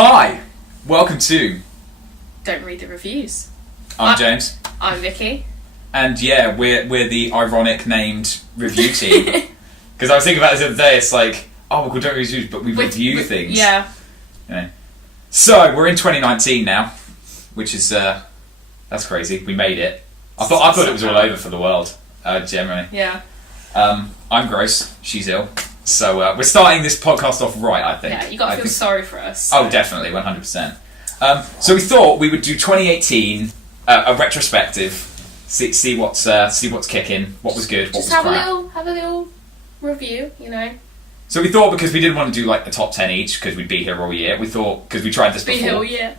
Hi, welcome to Don't Read the Reviews. I'm James. I'm Vicky. And yeah, we're the ironic named review team. Because I was thinking about this the other day, it's like, oh, we don't read reviews, but we review things. Yeah. Yeah. So, we're in 2019 now, which is, that's crazy. We made it. I thought it was all over for the world, generally. Yeah. I'm gross, she's ill. So, we're starting this podcast off right, I think. Yeah, you got to feel sorry for us. So. Oh, definitely, 100%. So we thought we would do 2018, a retrospective, see what's kicking, what was good, what was crap. Have a little review, you know. So we thought, because we didn't want to do like the top 10 each, because we'd be here all year, we thought, because we tried this before. Be here all year.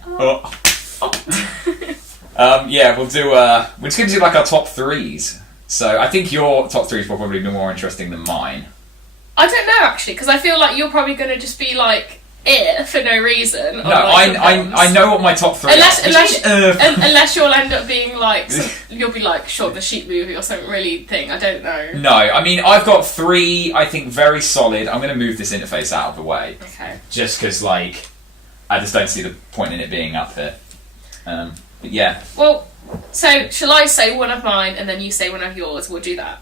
Yeah, we're just going to do like our top threes. So I think your top threes will probably be more interesting than mine. I don't know, actually, because I feel like you're probably going to just be like, for no reason. No, I know what my top three are. Unless you'll end up being like, you'll be like, sure, the Sheep movie or something really thing, I don't know. No, I mean, I've got three, I think, very solid. I'm going to move this interface out of the way. Okay. Just because, like, I just don't see the point in it being up here. But yeah. Well, so shall I say one of mine and then you say one of yours? We'll do that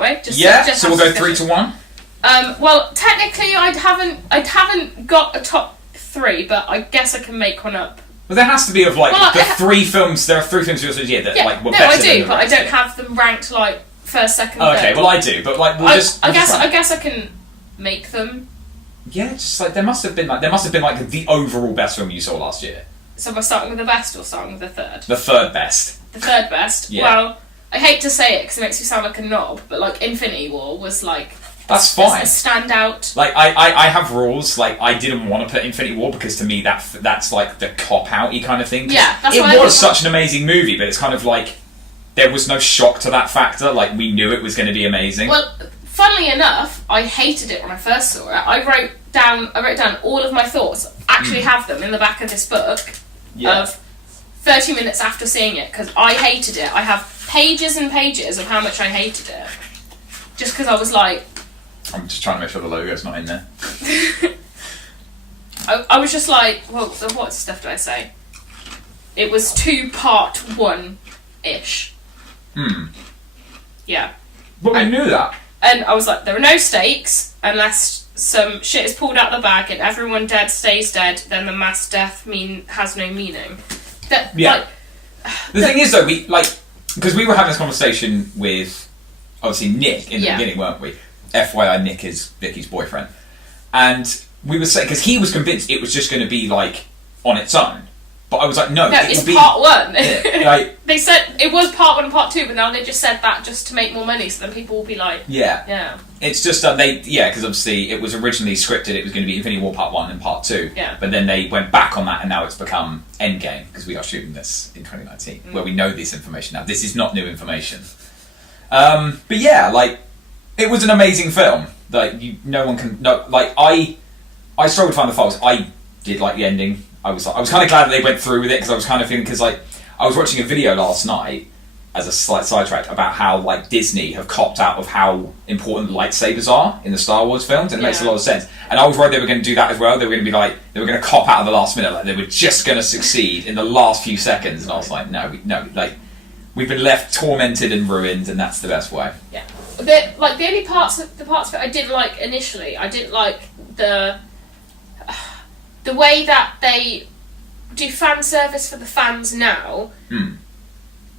way. So we'll go 3 to 1. Well, technically, I haven't got a top 3, but I guess I can make one up. But there has to be of like three films. There are 3 films that were better. I do, than but I don't have them ranked like first, second, third. Okay, well I do, but like I guess I can make them. Yeah, just like there must have been like the overall best film you saw last year. So we're starting with the best or starting with the third? The third best. The third best. Yeah. Well, I hate to say it because it makes me sound like a knob, but like Infinity War was like. That's fine. A standout. Like I have rules. Like I didn't want to put Infinity War because to me that's like the cop-out-y kind of thing. Yeah, that's it what was such an amazing movie, but it's kind of like there was no shock to that factor. Like we knew it was going to be amazing. Well, funnily enough, I hated it when I first saw it. I wrote down all of my thoughts. Actually, have them in the back of this book of 30 minutes after seeing it because I hated it. I have pages and pages of how much I hated it, just because I was like. I'm just trying to make sure the logo's not in there. I was just like, well, what stuff did I say? It was 2 part 1-ish. Yeah. But we knew that. And I was like, there are no stakes unless some shit is pulled out of the bag and everyone dead stays dead, then the mass death has no meaning. The thing is though, because we were having this conversation with, obviously, Nick in the beginning, weren't we? FYI, Nick is Vicky's boyfriend. And we were saying, because he was convinced it was just going to be, like, on its own. But I was like, no, it's part 1. Like, they said it was part 1 and part 2, but now they just said that just to make more money, so then people will be like... Yeah. It's just, because obviously it was originally scripted, it was going to be Infinity War Part 1 and Part 2. Yeah. But then they went back on that, and now it's become Endgame, because we are shooting this in 2019, where we know this information now. This is not new information. But yeah, like... It was an amazing film. Like no one can. No, like I struggled to find the faults. I did like the ending. I was kind of glad that they went through with it because I was kind of feeling because like I was watching a video last night as a slight sidetrack about how like Disney have copped out of how important lightsabers are in the Star Wars films, and it makes a lot of sense. And I was worried they were going to do that as well. They were going to be like they were going to cop out at the last minute, like they were just going to succeed in the last few seconds. And I was like, no, like we've been left tormented and ruined, and that's the best way. Yeah. The only parts of it I didn't like initially. I didn't like the way that they do fan service for the fans now.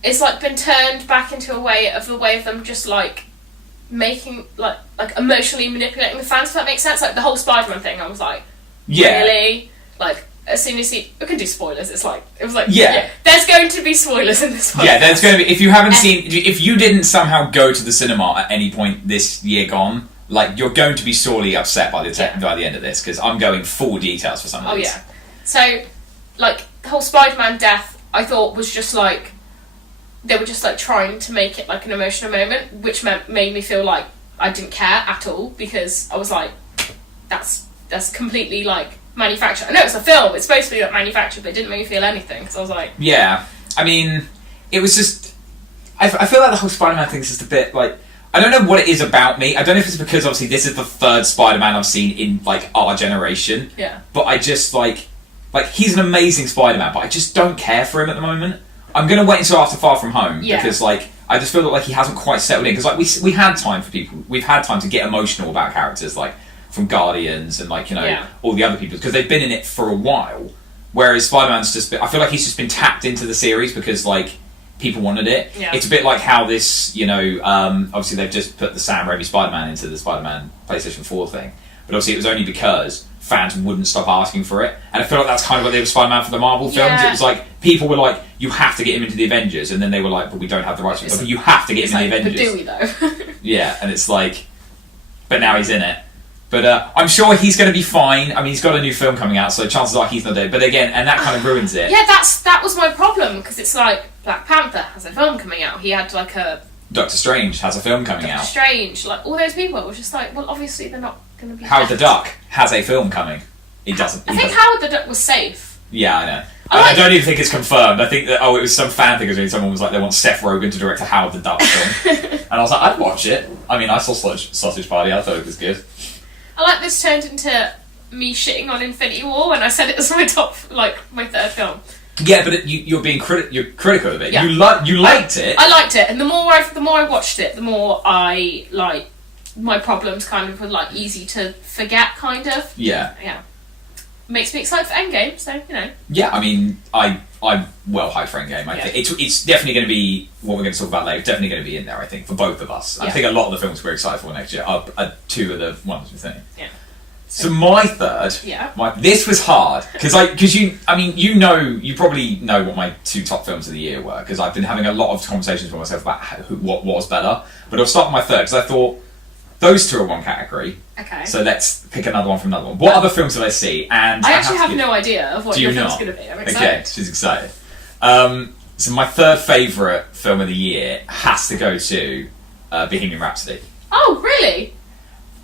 It's like been turned back into a way of them just like making like emotionally manipulating the fans. If that makes sense, like the whole Spider-Man thing. I was like, really, like. As soon as we can do spoilers, there's going to be spoilers in this podcast. Yeah, there's going to be. If you haven't if you didn't somehow go to the cinema at any point this year gone, like you're going to be sorely upset by the end of this because I'm going full details for some of these. Oh yeah. So, like the whole Spider-Man death, I thought was just like they were just like trying to make it like an emotional moment, which made me feel like I didn't care at all because I was like, that's completely like. Manufactured. I know it's a film, it's supposed to be like manufactured, but it didn't make me feel anything, because I was like... Yeah, I mean, it was just... I feel like the whole Spider-Man thing is just a bit, like... I don't know what it is about me. I don't know if it's because, obviously, this is the third Spider-Man I've seen in, like, our generation. Yeah. But I just, like... like, he's an amazing Spider-Man, but I just don't care for him at the moment. I'm going to wait until after Far From Home, because, like, I just feel like he hasn't quite settled in. Because, like, we had time for people. We've had time to get emotional about characters, like, from Guardians and, like, you know, all the other people, because they've been in it for a while. Whereas Spider-Man's just been, I feel like he's just been tapped into the series because, like, people wanted it. Yeah. It's a bit like how this, you know, obviously they've just put the Sam Raimi Spider-Man into the Spider-Man PlayStation 4 thing. But obviously it was only because fans wouldn't stop asking for it. And I feel like that's kind of what they were Spider-Man for the Marvel films. Yeah. It was like, people were like, you have to get him into the Avengers. And then they were like, but we don't have the rights to it. But you have to get him in the Avengers. But do we, though? Yeah, and it's like, but now he's in it. But I'm sure he's going to be fine. I mean, he's got a new film coming out, so chances are he's not dead. But again, and that kind of ruins it. Yeah, that was my problem, because it's like, Black Panther has a film coming out. He had like a... Doctor Strange has a film coming out. Doctor Strange, like, all those people, it was just like, well, obviously they're not going to be... Howard the Duck has a film coming. It doesn't. I think Howard the Duck was safe. Yeah, I know. I don't even think it's confirmed. I think that, it was some fan thing when someone was like, they want Seth Rogen to direct a Howard the Duck film. And I was like, I'd watch it. I mean, I saw Sausage Party, I thought it was good. I like this turned into me shitting on Infinity War when I said it was my top, like, my third film. Yeah, but you're being you're critical of it. Yeah. You liked it. I liked it, and the more I watched it, the more I, like, my problems kind of were, like, easy to forget, kind of. Yeah. Yeah. Makes me excited for Endgame, so, you know. Yeah, I mean, I'm well hyped for Endgame. I think it's definitely going to be what we're going to talk about later. It's definitely going to be in there, I think, for both of us. I think a lot of the films we're excited for next year are two of the ones we think. Yeah. So my third, this was hard because you probably know what my two top films of the year were, because I've been having a lot of conversations with myself about what was better. But I'll start with my third, because I thought those two are one category. Okay. So let's pick another one from another one. What other films did I see? And I actually have no idea of what your film's going to be. I'm excited. Okay, she's excited. So my third favourite film of the year has to go to Bohemian Rhapsody. Oh, really?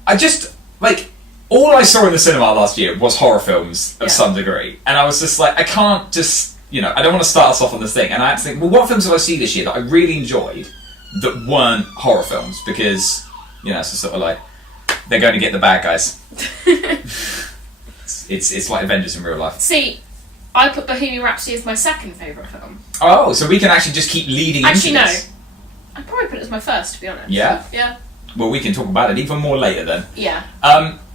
I just, like, all I saw in the cinema last year was horror films of some degree. And I was just like, I can't just, you know, I don't want to start us off on this thing. And I had to think, well, what films did I see this year that I really enjoyed that weren't horror films? Because, you know, it's just sort of like, they're going to get the bad guys. it's like Avengers in real life. See, I put Bohemian Rhapsody as my second favourite film. Oh, so we can actually just keep leading into this. Actually, no. I'd probably put it as my first, to be honest. Yeah? Yeah. Well, we can talk about it even more later then. Yeah.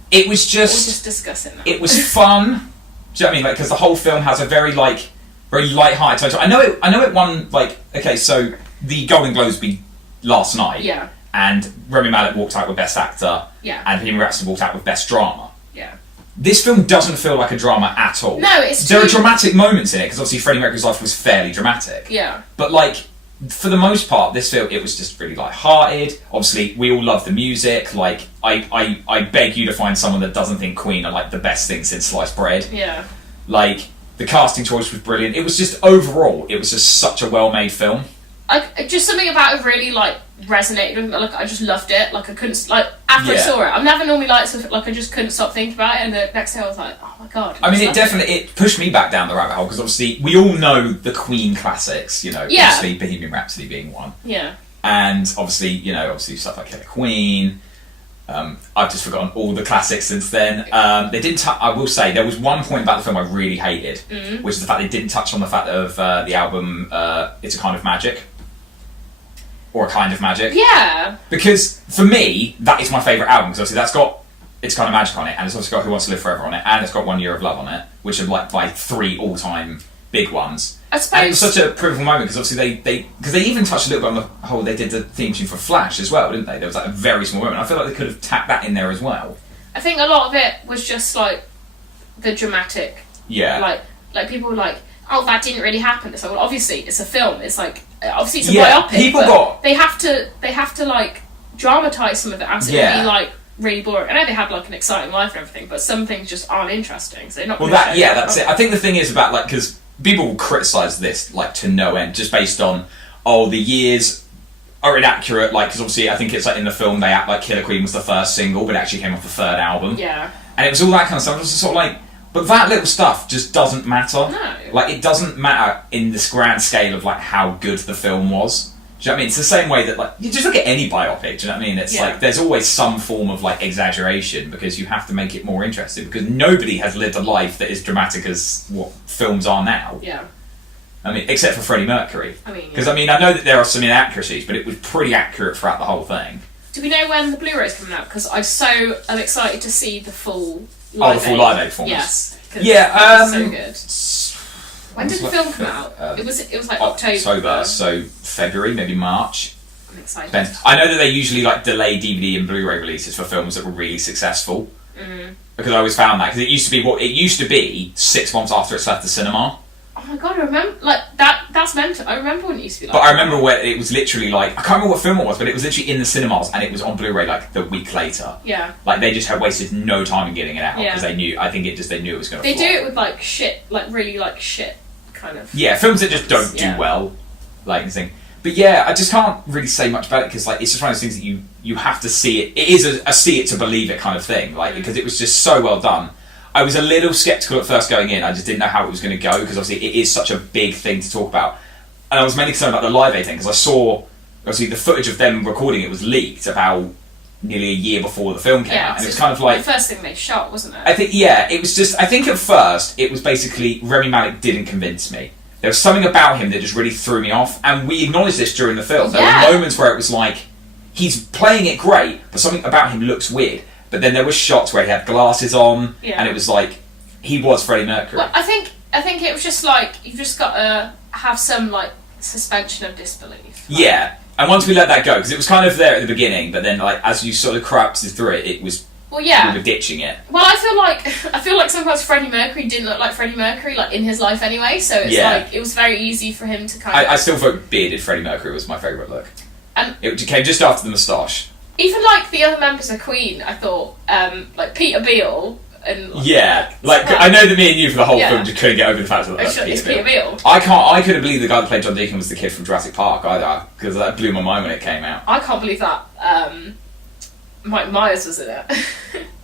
It was just... We'll just discuss it now. It was fun. Do you know what I mean? Like, because the whole film has a very light-hearted tone. I know it won, like... Okay, so the Golden Globes be last night. Yeah. And Rami Malek walked out with Best Actor. Yeah. And Bohemian Rhapsody walked out with Best Drama. Yeah. This film doesn't feel like a drama at all. No, it's There are dramatic moments in it, because obviously Freddie Mercury's life was fairly dramatic. Yeah. But, like, for the most part, this film, it was just really light-hearted. Obviously, we all love the music. Like, I beg you to find someone that doesn't think Queen are, like, the best thing since sliced bread. Yeah. Like, the casting choice was brilliant. It was just, overall, it was just such a well-made film. Just something about it really, like, resonated with me. Like, I just loved it. Like, I couldn't, like, after I saw it, I've never normally liked something, like, I just couldn't stop thinking about it, and the next day I was like, oh my god. I mean, it pushed me back down the rabbit hole, because obviously, we all know the Queen classics, you know, obviously Bohemian Rhapsody being one. Yeah. And obviously, you know, stuff like Killer Queen. I've just forgotten all the classics since then. They didn't. I will say there was one point about the film I really hated, which is the fact they didn't touch on the fact of the album "It's a Kind of Magic" or "A Kind of Magic." Yeah. Because for me, that is my favourite album, because obviously that's got "It's Kind of Magic" on it, and it's also got "Who Wants to Live Forever" on it, and it's got "1 Year of Love" on it, which are like my three all-time big ones. I suppose. And it was such a pivotal moment, because obviously they even touched a little bit on the whole. They did the theme tune for Flash as well, didn't they? There was like a very small moment. I feel like they could have tacked that in there as well. I think a lot of it was just like the dramatic. Yeah. Like people were like, oh, that didn't really happen. It's like, well, obviously it's a film. It's like obviously it's a biopic. They have to like dramatize some of it, and so it'd be like really boring. I know they have like an exciting life and everything, but some things just aren't interesting. So they're not. Well, that's it. I think the thing is about, like, because people will criticise this, like, to no end, just based on, the years are inaccurate, like, because obviously I think it's like in the film they act like Killer Queen was the first single, but it actually came off the third album. Yeah. And it was all that kind of stuff. It was just sort of like, but that little stuff just doesn't matter. No. Like, it doesn't matter in this grand scale of, like, how good the film was. you know what I mean? It's the same way that, like, you just look at any biopic, do you know what I mean? It's like, there's always some form of, like, exaggeration because you have to make it more interesting because nobody has lived a life that is dramatic as what films are now. Yeah. I mean, except for Freddie Mercury. Because, yeah. I mean, I know that there are some inaccuracies, but it was pretty accurate throughout the whole thing. Do we know when the Blu-ray's coming out? Because I'm excited to see the full Live Aid. Live Aid performance. Yes. Yeah, it's so good. When did the film come out? It was like October, so February, maybe March. I'm excited. I know that they usually like delay DVD and Blu-ray releases for films that were really successful. Because I always found that because it used to be 6 months after it's left the cinema. Oh my god, I remember like that. That's mental. I remember when it used to be like. But I remember where it was literally like I can't remember what film it was, but it was literally in the cinemas and it was on Blu-ray like the week later. Yeah. Like they just had wasted no time in getting it out because Yeah. they knew. I think they knew it was going to. They do it with like shit, like really like shit kind of. Yeah, films that just don't do well, like this thing. But yeah, I just can't really say much about it because like it's just one of those things that you have to see it. It is a see it to believe it kind of thing, like because it was just so well done. I was a little sceptical at first going in. I just didn't know how it was going to go because obviously it is such a big thing to talk about. And I was mainly concerned about the Live Aid thing because I saw obviously the footage of them recording it was leaked about nearly a year before the film came out, and it was kind of like the first thing they shot, wasn't it? I think it was just. I think at first it was basically Rami Malek didn't convince me. There was something about him that just really threw me off, and we acknowledged this during the film. There were moments where it was like he's playing it great, but something about him looks weird. But then there were shots where he had glasses on, and it was like he was Freddie Mercury. Well, I think it was just like you've just got to have some like suspension of disbelief. Like, yeah, and once we let that go, because it was kind of there at the beginning, but then like as you sort of crept through it, it was we were ditching it. Well, I feel like sometimes Freddie Mercury didn't look like Freddie Mercury like in his life anyway, so it's like it was very easy for him to kind of. I still thought bearded Freddie Mercury was my favourite look, and it came just after the moustache. Even like the other members of Queen, I thought, like Peter Beale and I know that me and you for the whole film just couldn't get over the fact that that's Peter Beale. I couldn't believe the guy that played John Deacon was the kid from Jurassic Park either, because that blew my mind when it came out. I can't believe that Mike Myers was in it.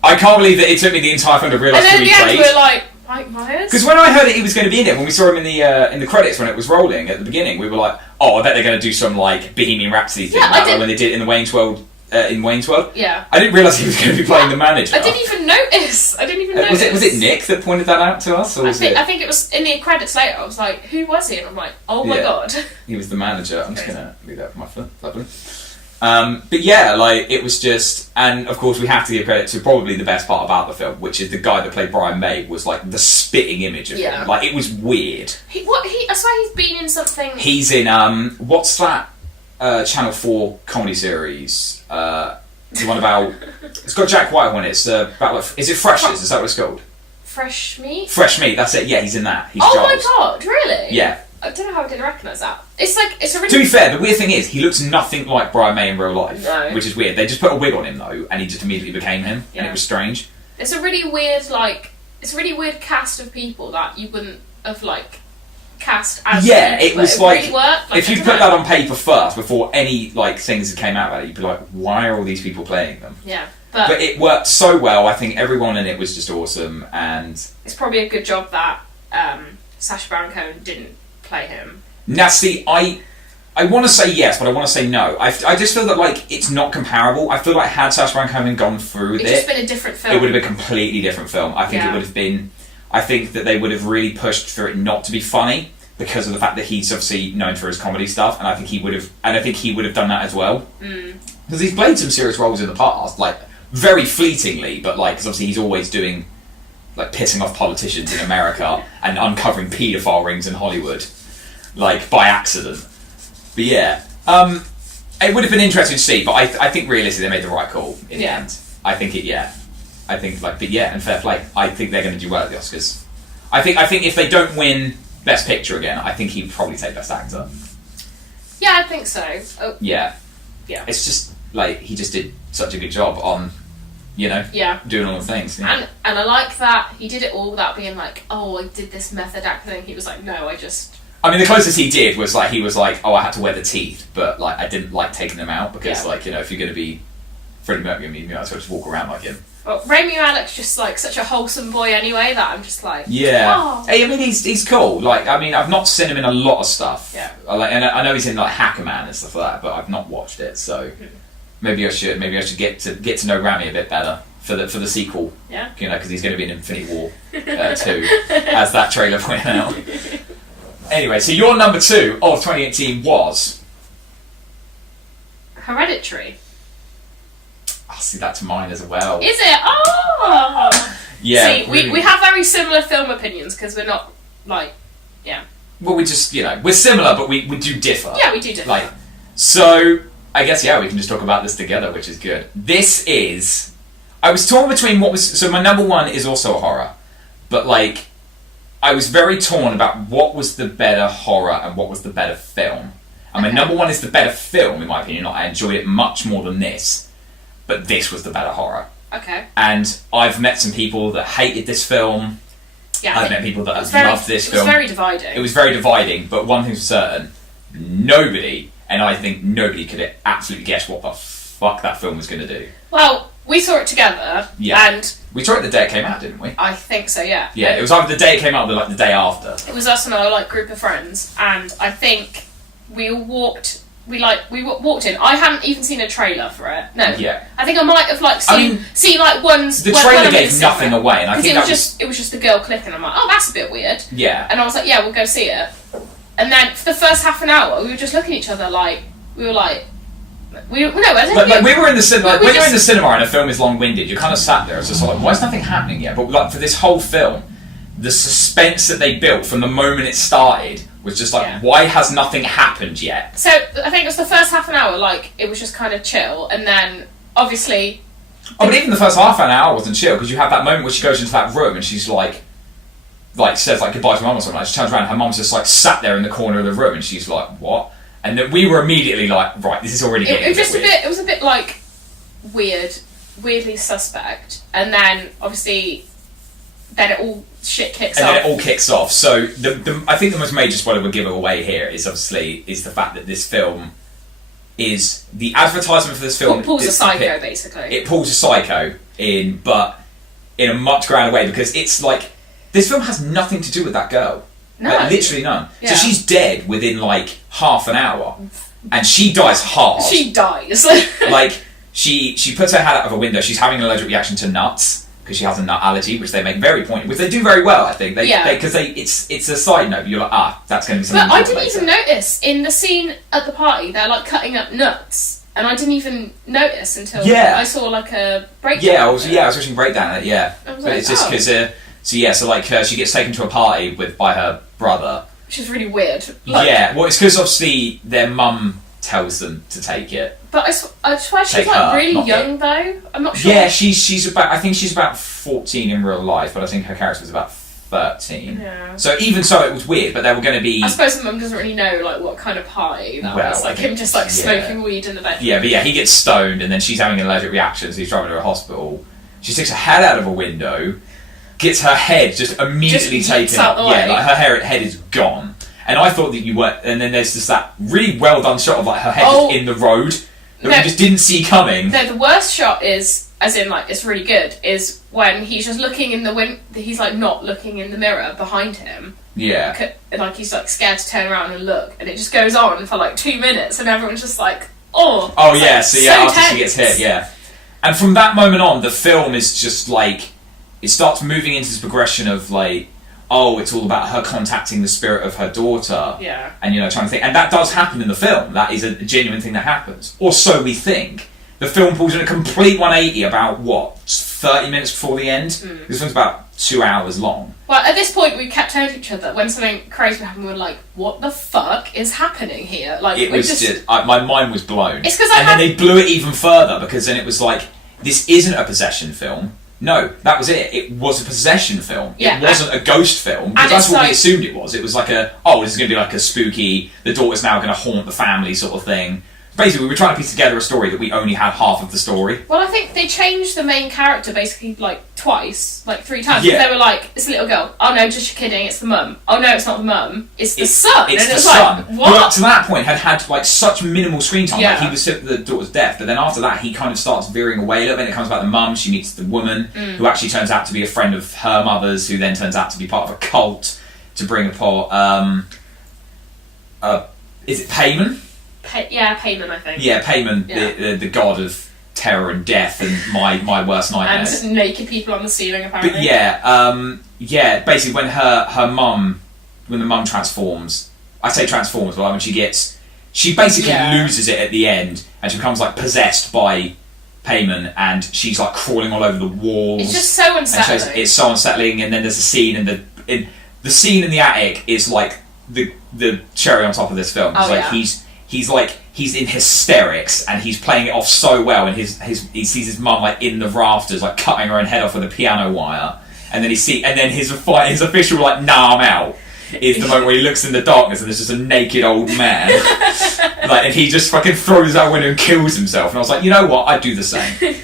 I can't believe that it took me the entire film to realise who he played. And then at the end we were like, Mike Myers? Because when I heard that he was going to be in it, when we saw him in the credits when it was rolling at the beginning, we were like, oh, I bet they're going to do some like Bohemian Rhapsody thing like when they did it in the Wayne's World. In Wayne's World? Yeah. I didn't realise he was going to be playing the manager. I didn't even notice. Was it Nick that pointed that out to us? Or I think it was in the credits later. I was like, who was he? And I'm like, oh my god. He was the manager. I'm just going to leave that for my phone. Lovely. But yeah, like, it was just... And, of course, we have to give credit to probably the best part about the film, which is the guy that played Brian May was, like, the spitting image of him. Like, it was weird. I swear he's been in something... He's in, what's that Channel 4 comedy series? The one about... It's got Jack White on it. It's about, like... Is it Freshers? Is that what it's called? Fresh Meat? Fresh Meat, that's it. Yeah, he's in that. He's Charles. my god, really? Yeah. I don't know how I didn't recognise that. It's like, it's a really... To be fair, the weird thing is, he looks nothing like Brian May in real life. No. Which is weird. They just put a wig on him, though, and he just immediately became him, and it was strange. It's a really weird, like... It's a really weird cast of people that you wouldn't have, like... cast as it was like really worked. Like if you put that on paper first before any like things that came out about it, you'd be like, why are all these people playing them? But it worked so well. I think everyone in it was just awesome, and it's probably a good job that Sacha Baron Cohen didn't play him. Now see, I want to say yes, but I want to say no. I just feel that like it's not comparable. I feel like had Sacha Baron Cohen gone through with it's just been a different film. It would have been a completely different film. I think it would have been. I think that they would have really pushed for it not to be funny because of the fact that he's obviously known for his comedy stuff, and I think he would have done that as well. Because he's played some serious roles in the past, like very fleetingly, but like because obviously he's always doing like pissing off politicians in America and uncovering paedophile rings in Hollywood, like by accident. But yeah, it would have been interesting to see, but I think realistically they made the right call in the end. I think and fair play. I think they're going to do well at the Oscars. I think if they don't win Best Picture again, I think he'd probably take Best Actor. Yeah, I think so. Oh. Yeah. It's just like he just did such a good job on, doing all the things. And I like that he did it all without being like, oh, I did this method acting. He was like, no, I mean, the closest he did was like he was like, oh, I had to wear the teeth, but like I didn't like taking them out because like if you're going to be Freddie Mercury, you might as well just walk around like him. Well, Rami Malek's just like such a wholesome boy anyway that I'm just like, Yeah. oh. Hey, I mean, he's cool. Like, I mean, I've not seen him in a lot of stuff. Yeah. And I know he's in like Hacker Man and stuff like that, but I've not watched it. So maybe I should get to know Rami a bit better for the sequel. Yeah. You know, because he's going to be in Infinity War 2, as that trailer pointed out. Anyway, so your number 2 of 2018 was Hereditary. I see, that's mine as well. Is it? Oh! Yeah. See, we have very similar film opinions because we're not, like, yeah. Well, we just, we're similar, but we do differ. Yeah, we do differ. Like, so, I guess, we can just talk about this together, which is good. This is... I was torn between so my number 1 is also a horror, but, like, I was very torn about what was the better horror and what was the better film. And my number 1 is the better film, in my opinion. I enjoyed it much more than this. But this was the better horror. Okay. And I've met some people that hated this film. Yeah. I've met people that loved this film. It was very dividing. It was very dividing, but one thing's for certain. Nobody, and I think nobody could absolutely guess what the fuck that film was going to do. Well, we saw it together. Yeah. And we saw it the day it came out, didn't we? I think so, yeah. Yeah, it was either the day it came out or like the day after. It was us and our like group of friends, and I think we all walked in. I hadn't even seen a trailer for it. No. Yeah. I think I might have like seen like ones. The trailer gave nothing away, and I think it was just the girl clicking. I'm like, oh, that's a bit weird. Yeah. And I was like, yeah, we'll go see it. And then for the first half an hour, we were just looking at each other like we were like. We were in the cinema. When you're in the cinema and a film is long-winded, you're kind of sat there. It's just like, why is nothing happening yet? But like for this whole film, the suspense that they built from the moment it started was just like, why has nothing happened yet? So I think it was the first half an hour, like it was just kind of chill, and then obviously. Oh, but even the first half an hour wasn't chill because you have that moment where she goes into that room and she's like says like goodbye to her mum or something. Like, she turns around, and her mum's just like sat there in the corner of the room, and she's like, what? And then we were immediately like, right, this is already getting It was a bit like weirdly suspect, and then obviously, then it all shit kicks off. And then it all kicks off. So I think the most major spoiler we'll give away here is the fact that this film is the advertisement for this film. It pulls a psycho, basically. It pulls a psycho in, but in a much grander way because it's like this film has nothing to do with that girl. No. Like, literally none. Yeah. So she's dead within like half an hour, and she dies hard. She dies. Like she puts her head out of a window. She's having an allergic reaction to nuts because she has a nut allergy, which they make very pointed, which they do very well. I think because it's a side note. You're like, that's going to be something. But I didn't even notice in the scene at the party they're like cutting up nuts, and I didn't even notice until I saw like a breakdown. Yeah, I was watching breakdown. Yeah, I was but like, it's just because. She gets taken to a party by her brother. Which is really weird. Well, it's because obviously their mum tells them to take it. But I swear she's like really young though. I'm not sure. Yeah, she's about 14 in real life, but I think her character was about 13. Yeah. So even so, it was weird. But they were going to be. I suppose the mum doesn't really know like what kind of party that was. Like him just like smoking weed in the bedroom. Yeah, but he gets stoned, and then she's having an allergic reaction, so he's driving her to a hospital. She sticks her head out of a window. Gets her head just immediately taken out the way. Like her head is gone. And I thought that you were, and then there's just that really well done shot of like her head just in the road that we just didn't see coming. No, the worst shot is, as in like it's really good, is when he's just looking in the window. He's like not looking in the mirror behind him. Yeah. And like he's like scared to turn around and look, and it just goes on for like 2 minutes, and everyone's just like, oh. Oh yeah, like, so after tense. she gets hit, yeah. And from that moment on, the film is just like. It starts moving into this progression of like, it's all about her contacting the spirit of her daughter. Yeah. And trying to think, and that does happen in the film. That is a genuine thing that happens, or so we think. The film pulls in a complete 180 about 30 minutes before the end. This film's about 2 hours long. Well, at this point, we kept telling each other when something crazy happened. We were like, "What the fuck is happening here?" Like it was just my mind was blown. It's because then they blew it even further because then it was like, this isn't a possession film. No, that was it. It was a possession film. Yeah, it wasn't a ghost film. Because that's what we assumed it was. It was like this is going to be like a spooky, the daughter's now going to haunt the family sort of thing. basically we were trying to piece together a story that we only had half of the story. Well, I think they changed the main character basically like twice, like 3 times. Yeah. They were like, it's a little girl. Oh no, just kidding, it's the mum. Oh no, it's not the mum. It's the son. It's and the it's son. like, Who what? up to that point had like such minimal screen time. Yeah. Like he was sick the daughter's death, but then after that he kind of starts veering away a little bit. It comes about the mum. She meets the woman who actually turns out to be a friend of her mother's, who then turns out to be part of a cult to bring upon. Is it Payman? Payman, I think. Yeah, Payman, Yeah. the god of terror and death and my worst nightmares. And naked people on the ceiling, apparently. But basically when her mum, when the mum transforms, I say transforms, but like when she basically loses it at the end and she becomes like possessed by Payman and she's like crawling all over the walls. It's just so unsettling. And it's so unsettling, and then there's a scene in the scene in the attic is like the cherry on top of this film. It's he's in hysterics and he's playing it off so well, and he sees his mum like in the rafters like cutting her own head off with a piano wire, and then his official like nah I'm out is the moment where he looks in the darkness and there's just a naked old man like, and he just fucking throws out window and kills himself, and I was like, you know what, I'd do the same.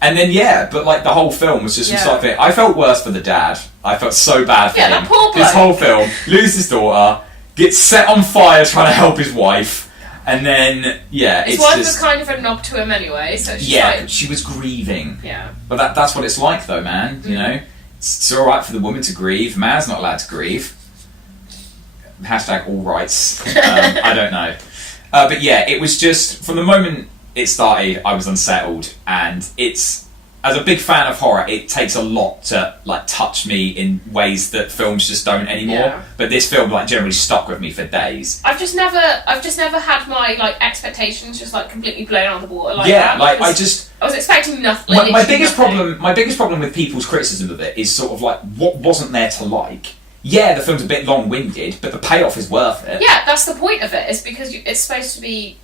And then but like the whole film was just some thing. I felt worse for the dad. I felt so bad for him. that poor bloke. This whole film, loses his daughter, gets set on fire trying to help his wife, and then his wife was kind of a knob to him anyway, so she's like, she was grieving. Yeah. But that's what it's like though, man. You know, it's all right for the woman to grieve. Man's not allowed to grieve. Hashtag all rights. I don't know. But it was just from the moment it started, I was unsettled, and it's, as a big fan of horror, it takes a lot to like touch me in ways that films just don't anymore. Yeah. But this film like generally stuck with me for days. I've just never had my like expectations just like completely blown out of the water like that. I was expecting nothing. My biggest problem with people's criticism of it is sort of like, what wasn't there to like? Yeah, the film's a bit long-winded, but the payoff is worth it. Yeah, that's the point of it. Is because it's supposed to be.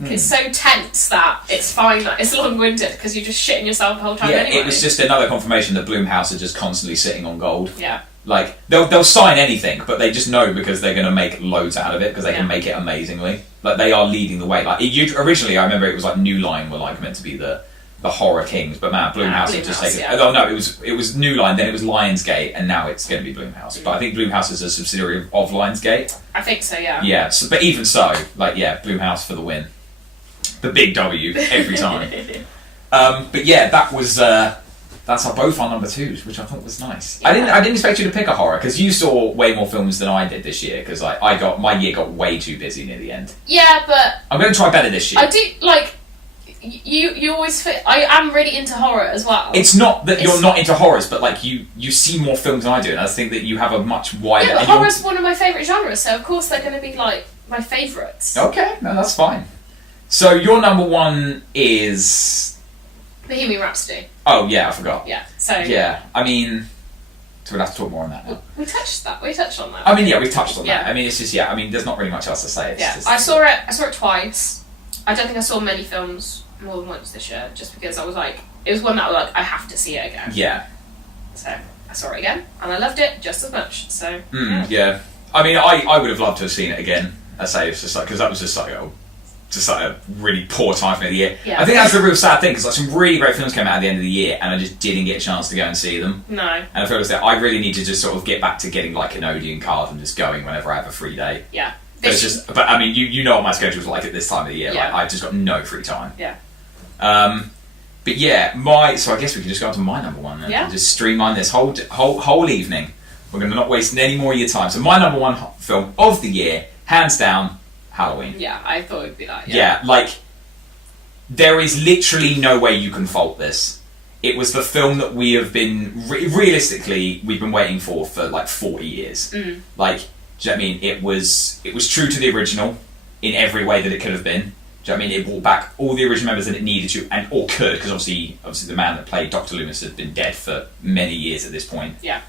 It's so tense that it's fine that it's long-winded because you're just shitting yourself the whole time anyway. It was just another confirmation that Blumhouse are just constantly sitting on gold. Yeah. Like, they'll sign anything, but they just know because they're going to make loads out of it because they can make it amazingly. Like, they are leading the way. Like, originally, I remember it was like New Line were like meant to be the horror kings, but man, Blumhouse have just taken... Yeah. Oh, no, it was New Line, then it was Lionsgate, and now it's going to be Blumhouse. But I think Blumhouse is a subsidiary of Lionsgate. I think so, yeah. Yeah, but even so, like, Blumhouse for the win. The big W every time. But that was that's both our number 2s, which I thought was nice. Yeah. I didn't expect you to pick a horror because you saw way more films than I did this year because my year got way too busy near the end. Yeah, but I'm going to try better this year. I do like you always fit. I am really into horror as well. It's not that you're not into horrors, but like you see more films than I do, and I think that you have a much wider. Yeah, but horror's one of my favourite genres, so of course they're going to be like my favourites. Okay, no, that's fine. So your number 1 is Bohemian Rhapsody. Oh yeah, I forgot. Yeah. So yeah, I mean, so we'll have to talk more on that now. We touched on that. I mean, we've touched on that. Yeah. I mean, it's just I mean, there's not really much else to say. It's just, I saw it twice. I don't think I saw many films more than once this year, just because I was like, it was one that I was like, I have to see it again. Yeah. So I saw it again, and I loved it just as much. So yeah. I mean, I would have loved to have seen it again. I say it's just like because that was just like a really poor time for me of the year. Yeah. I think that's the real sad thing because like some really great films came out at the end of the year and I just didn't get a chance to go and see them. No. And I feel as that I really need to just sort of get back to getting like an Odeon card and just going whenever I have a free day. Yeah. But I mean, you know what my schedule's like at this time of the year. Yeah. Like I've just got no free time. Yeah. But so I guess we can just go on to my number 1 then. Yeah. And just streamline this whole evening. We're going to not waste any more of your time. So my number 1 film of the year, hands down, Halloween. Yeah, I thought it'd be that. Yeah, like there is literally no way you can fault this. It was the film that we have been realistically we've been waiting for like 40 years. Like, do you know what I mean? It was true to the original in every way that it could have been. Do you know what I mean? It brought back all the original members that it needed to, or could, because obviously the man that played Dr. Loomis had been dead for many years at this point. Yeah.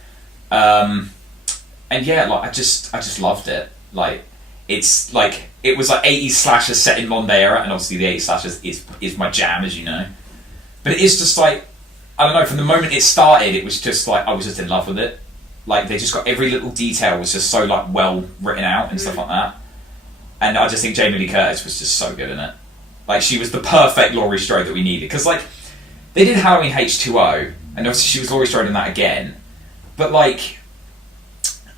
And yeah, like I just loved it. Like it's like it was like 80s slashers set in Monday era, and obviously the 80s slashers is my jam, as you know. But it is just like I don't know. From the moment it started, it was just like I was just in love with it. Like they just got every little detail was just so like well written out and stuff like that. And I just think Jamie Lee Curtis was just so good in it. Like, she was the perfect Laurie Strode that we needed. Because, like, they did Halloween H2O, and obviously she was Laurie Strode in that again. But, like,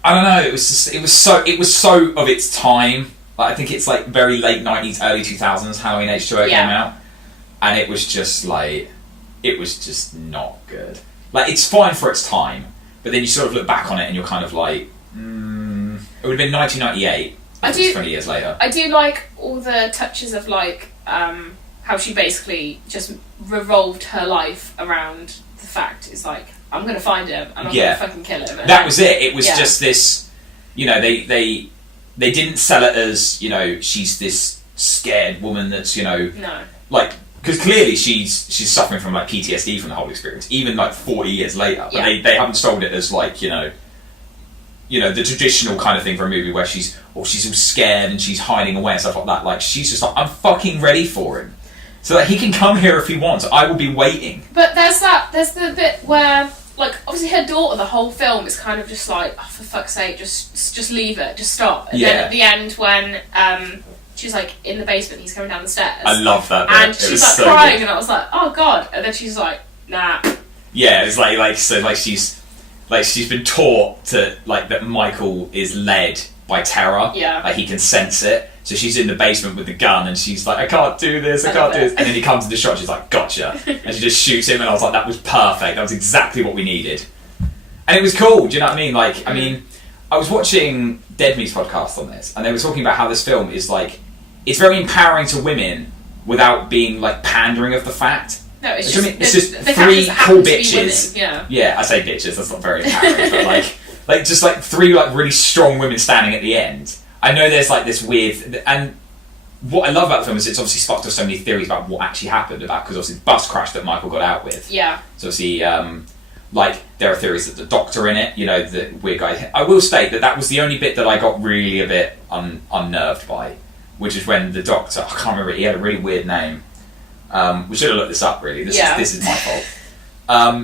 I don't know, it was so of its time. Like, I think it's, like, very late 90s, early 2000s, Halloween H2O came out. And it was just, like, it was just not good. Like, it's fine for its time, but then you sort of look back on it and you're kind of like, it would have been 1998. It was 20 years later. I do like all the touches of, like, how she basically just revolved her life around the fact is like, I'm going to find him and I'm going to fucking kill him. And that was it. It was just this, you know, they didn't sell it as, you know, she's this scared woman that's, you know, like, because clearly she's suffering from, like, PTSD from the whole experience, even, like, 40 years later. But they haven't sold it as, like, you know, the traditional kind of thing for a movie where she's all scared and she's hiding away and stuff like that. Like, she's just like, I'm fucking ready for him. So that he can come here if he wants. I will be waiting. But there's the bit where, like, obviously her daughter, the whole film is kind of just like, oh, for fuck's sake, just leave it, just stop. And then at the end when she's like in the basement, he's coming down the stairs. I love that bit. And she's like crying, and I was like, oh god. And then she's like, nah. Yeah, it's she's been taught to, like, that Michael is led by terror. Yeah. Like, he can sense it. So she's in the basement with the gun and she's like, I can't do this, I can't do this. And then he comes to the shot, she's like, gotcha. And she just shoots him, and I was like, that was perfect. That was exactly what we needed. And it was cool, do you know what I mean? Like, I mean, I was watching Dead Meat's podcast on this, and they were talking about how this film is, like, it's very empowering to women without being, like, pandering of the fact. No, it's just three cool bitches. Yeah, I say bitches, that's not very empowering, but, like just, like, three, like, really strong women standing at the end. I know there's, like, this weird... And what I love about the film is it's obviously sparked off so many theories about what actually happened, about, because obviously the bus crash that Michael got out with. Yeah. So obviously, like, there are theories that the doctor in it, you know, the weird guy... I will state that was the only bit that I got really a bit unnerved by, which is when the doctor... I can't remember, he had a really weird name. We should have looked this up, really. This is my fault.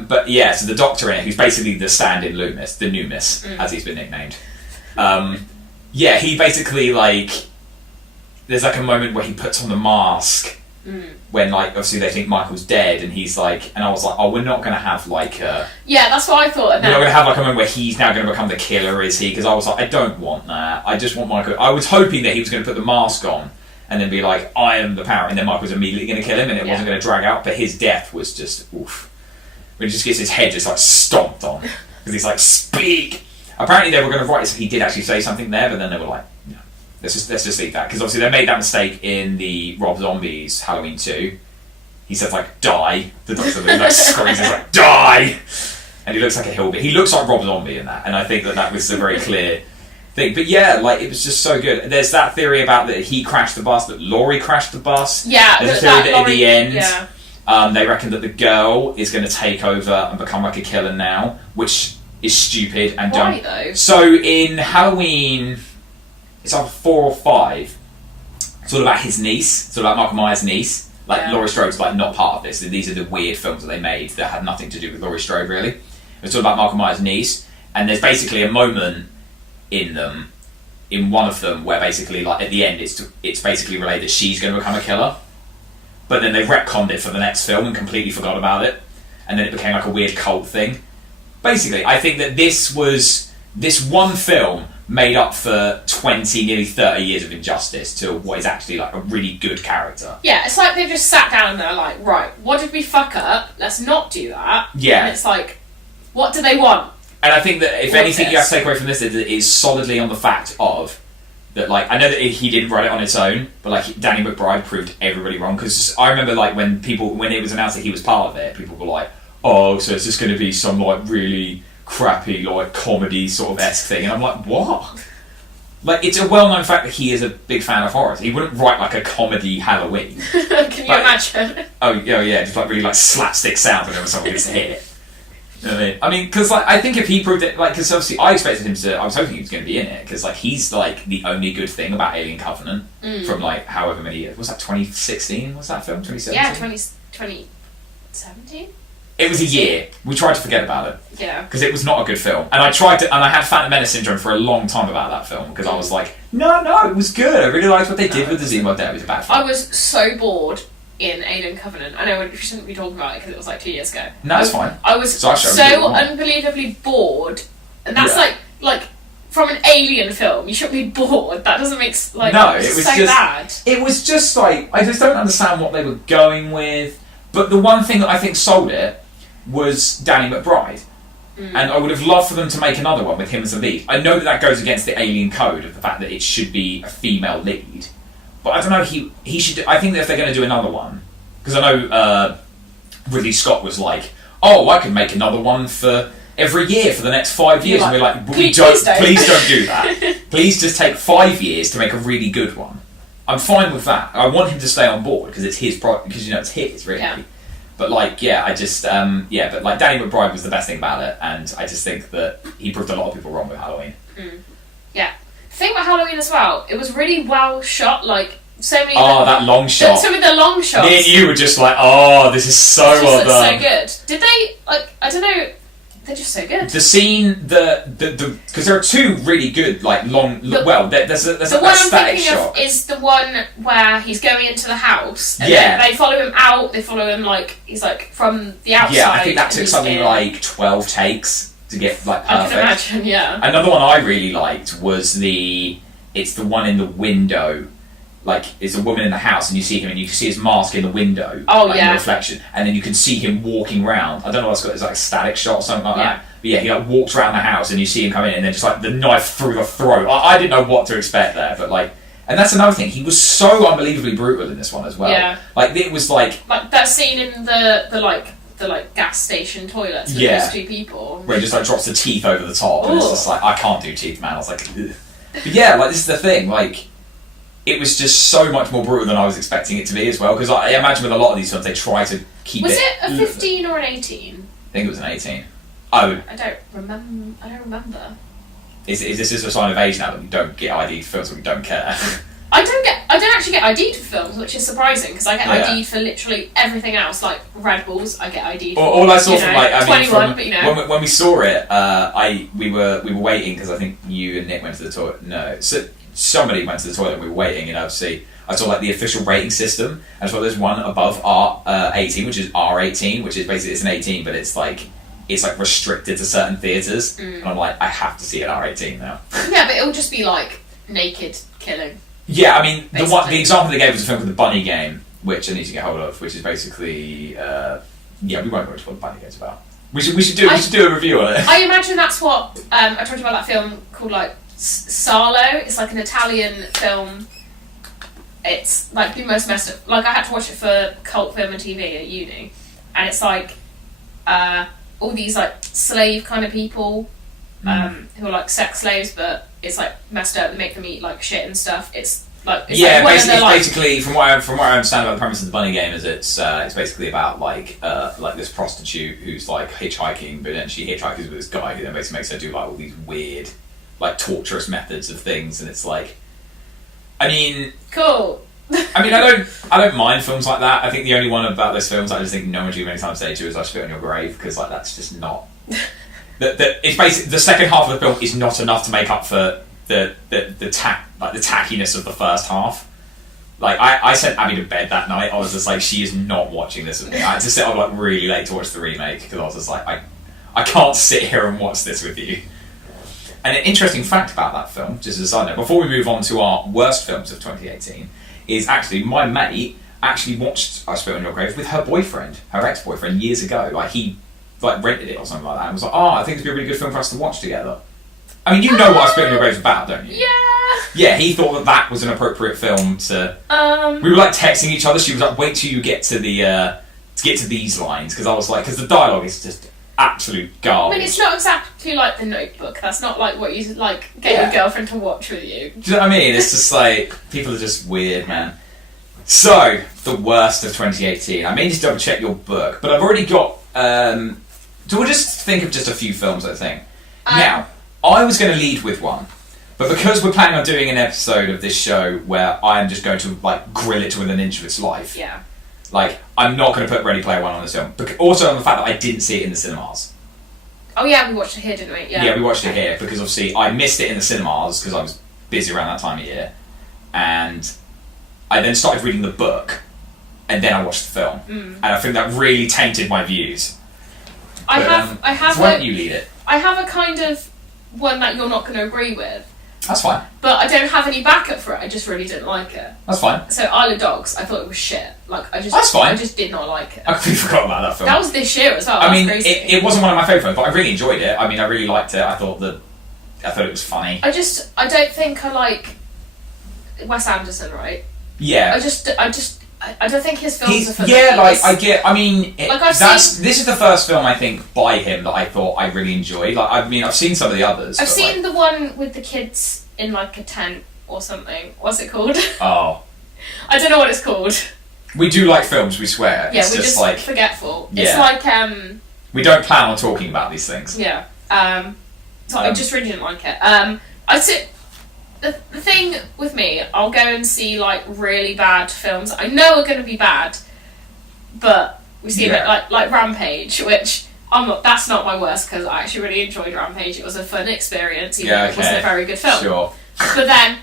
But yeah, so the doctor in it, who's basically the stand-in Loomis, the Noomis, as he's been nicknamed. Yeah, he basically, like, there's, like, a moment where he puts on the mask when, like, obviously they think Michael's dead, and he's like, and I was like, oh, we're not going to have, like, a... Yeah, that's what I thought. We're not going to have, like, a moment where he's now going to become the killer, is he? Because I was like, I don't want that. I just want Michael... I was hoping that he was going to put the mask on and then be like, I am the power, and then Michael was immediately going to kill him, and it wasn't going to drag out, but his death was just, oof. When he just gets his head just, like, stomped on. Because he's like, speak! Apparently they were going to write it so he did actually say something there, but then they were like, no, let's just leave that. Because obviously they made that mistake in the Rob Zombie's Halloween 2. He says, like, die. The doctor, like, screams, he's like, die! And he looks like a hillbilly. He looks like Rob Zombie in that, and I think that was a very clear thing. But yeah, like, it was just so good. There's that theory about that he crashed the bus, that Laurie crashed the bus. Yeah, there's a theory that at the end, yeah. They reckon that the girl is going to take over and become, like, a killer now, which is stupid and dumb. Why, though? So in Halloween, it's either 4 or 5. It's all about his niece. It's all about Michael Myers' niece. Like, Laurie Strode's, like, not part of this. These are the weird films that they made that had nothing to do with Laurie Strode, really. It's all about Michael Myers' niece, and there's basically a moment in one of them, where basically, like, at the end, it's basically relayed that she's going to become a killer. But then they retconned it for the next film and completely forgot about it, and then it became, like, a weird cult thing. Basically, I think that this one film made up for 20, nearly 30 years of injustice to what is actually, like, a really good character. Yeah, it's like they've just sat down and they're like, right, what did we fuck up? Let's not do that. Yeah. And it's like, what do they want? And I think that if anything you have to take away from this, it is solidly on the fact of that, like, I know that he didn't write it on its own, but, like, Danny McBride proved everybody wrong, because I remember, like, when it was announced that he was part of it, people were like, oh, so it's just going to be some, like, really crappy, like, comedy sort of esque thing, and I'm like, what? Like, it's a well-known fact that he is a big fan of horror. He wouldn't write, like, a comedy Halloween. Can you imagine? Oh yeah, just, like, really, like, slapstick sound whenever someone gets hit. You know what I mean? I mean, because, like, I think if he proved it, like, because obviously I expected him to, I was hoping he was going to be in it, because, like, he's, like, the only good thing about Alien Covenant from, like, however many years. Was that 2016? Was that film? 2017? Yeah, 2017? It was a year. We tried to forget about it. Yeah. Because it was not a good film. And I had Phantom Menace syndrome for a long time about that film, because I was like, no, it was good. I really liked what they did with the Zemo Dead. It was a bad film. I was so bored in Alien Covenant. I know we shouldn't be talking about it because it was like 2 years ago. No, it's fine. I was so unbelievably bored. And that's like from an Alien film, you shouldn't be bored. That doesn't make no. It was so just bad. It was just like, I just don't understand what they were going with. But the one thing that I think sold it was Danny McBride. And I would have loved for them to make another one with him as the lead. I know that goes against the Alien code of the fact that it should be a female lead. But I don't know, he should... I think that if they're going to do another one... Because I know Ridley Scott was like, oh, I could make another one for every year for the next 5 years. And we're like, please don't do that. Please just take 5 years to make a really good one. I'm fine with that. I want him to stay on board because it's his project, because it's his, really. Yeah. But I just but like Danny McBride was the best thing about it, and I just think that he proved a lot of people wrong with Halloween. Yeah. The thing about Halloween as well, it was really well shot, like so many. That long shot. Some of the long shots. Me and you were just like, oh, this is so well done. So good. Did they I don't know. They're just so good. The scene, because there are two really good, like long. There's a the one I'm static thinking shot. Of is the one where he's going into the house. And they follow him out. They follow him he's from the outside. Yeah, I think that took something like 12 takes to get perfect. I can imagine. Yeah. Another one I really liked was it's the one in the window. Like, it's a woman in the house, and you see him, and you can see his mask in the window. Oh, in the reflection. And then you can see him walking around. I don't know what it's called. It's like a static shot or something like that. But yeah, he walks around the house, and you see him come in, and then just the knife through the throat. I didn't know what to expect there, but and that's another thing. He was so unbelievably brutal in this one as well. Yeah. It was like that scene in the gas station toilets with those two people. Where he just drops the teeth over the top, and it's just I can't do teeth, man. I was like, ugh. But yeah, this is the thing, it was just so much more brutal than I was expecting it to be as well, because I imagine with a lot of these films they try to keep Was it a 15 or an 18? I think it was an 18. Oh. I don't remember. Is this a sign of age now that we don't get ID for films that we don't care? I don't actually get ID'd for films, which is surprising because I get ID'd for literally everything else, like Red Bulls. I get ID'd for. All I saw from 21, but you know. when we saw it, we were waiting because I think you and Nick went to the toilet. No, so somebody went to the toilet and we were waiting, and obviously I saw the official rating system, and so there's one above R18, which is R18, which is basically it's an 18, but it's restricted to certain theatres, and I'm like, I have to see an R18 now. Yeah, but it'll just be naked killing. Yeah, I mean, the example they gave was a film called The Bunny Game, which I need to get hold of, which is basically, we won't go into what The Bunny Game's about. We should do a review on it. I imagine that's what, I told you about that film called, Salo. It's an Italian film. It's, the most messed up. I had to watch it for cult film and TV at uni, and it's all these, slave kind of people, who are, sex slaves, but it's messed up. They make them eat shit and stuff. It's basically from what I understand about the premise of The Bunny Game is it's basically about this prostitute who's hitchhiking, but then she hitchhikes with this guy who then basically makes her do all these weird torturous methods of things, and it's I mean, cool. I mean, I don't mind films like that. I think the only one about those films I just think no one should many times say to is I Spit on Your Grave, because that's just not. It's basically the second half of the film is not enough to make up for the tackiness of the first half. I sent Abby to bed that night. I was just she is not watching this with me. I had to sit up really late to watch the remake because I was just I can't sit here and watch this with you. And an interesting fact about that film, just as a side note, before we move on to our worst films of 2018, is actually my mate actually watched I Spit on Your Grave with her boyfriend, her ex-boyfriend, years ago. He rented it or something like that and was I think it'd be a really good film for us to watch together. I mean, you know what I Spit on Your Grave is about, don't you? Yeah. Yeah, he thought that was an appropriate film to. We were texting each other. She was wait till you get to these lines, because I was because the dialogue is just absolute garbage. I mean, it's not exactly like The Notebook. That's not what you get your girlfriend to watch with you. Do you know what I mean? It's just people are just weird, man. So, the worst of 2018. I may need to double check your book, but I've already got. So we'll just think of just a few films, I think. Now, I was going to lead with one, but because we're planning on doing an episode of this show where I am just going to grill it to within an inch of its life. Yeah. Like, I'm not going to put Ready Player One on this film. Also on the fact that I didn't see it in the cinemas. Oh yeah, we watched it here, didn't we? Yeah, we watched it here because obviously I missed it in the cinemas because I was busy around that time of year, and I then started reading the book, and then I watched the film, and I think that really tainted my views. I have. So why don't you lead it? I have a kind of one that you're not going to agree with. That's fine. But I don't have any backup for it. I just really didn't like it. That's fine. So Isle of Dogs, I thought it was shit. Like That's fine. I just did not like it. I completely forgot about that film. That was this year as well. I mean, crazy. it wasn't one of my favourite films, but I really enjoyed it. I mean, I really liked it. I thought it was funny. I don't think I like Wes Anderson, right? Yeah. I don't think his films are for This is the first film I think by him that I thought I really enjoyed. Like, I mean, I've seen some of the others. I've seen the one with the kids in like a tent or something. What's it called? Oh. I don't know what it's called. We do like films, we swear. Yeah, it's we're just like forgetful. Yeah. It's like we don't plan on talking about these things. Yeah. So I just really didn't like it. I sit. The thing with me, I'll go and see like really bad films. I know are going to be bad, but we see it like Rampage, which that's not my worst because I actually really enjoyed Rampage. It was a fun experience, even though it wasn't a very good film. Sure. But then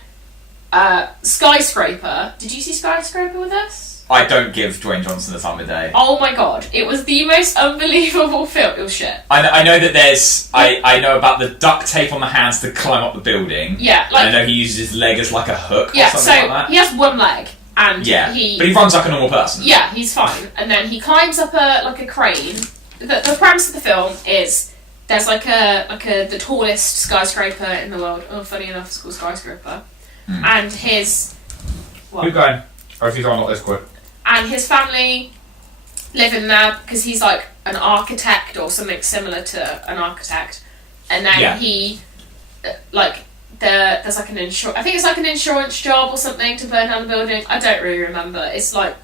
Skyscraper. Did you see Skyscraper with us? I don't give Dwayne Johnson the time of day. Oh my god, it was the most unbelievable film. It was shit. I know that there's... I know about the duct tape on the hands to climb up the building. Yeah, like... And I know he uses his leg as like a hook or something like that. He has one leg, and but he runs like a normal person. Yeah, he's fine. And then he climbs up a crane. The premise of the film is there's the tallest skyscraper in the world. Oh, funny enough, it's called Skyscraper. And his... What? Keep going. Or if you go on not this quick. And his family live in there because he's like an architect or something similar to an architect. And then he, there's like I think it's like an insurance job or something to burn down the building. I don't really remember. It's like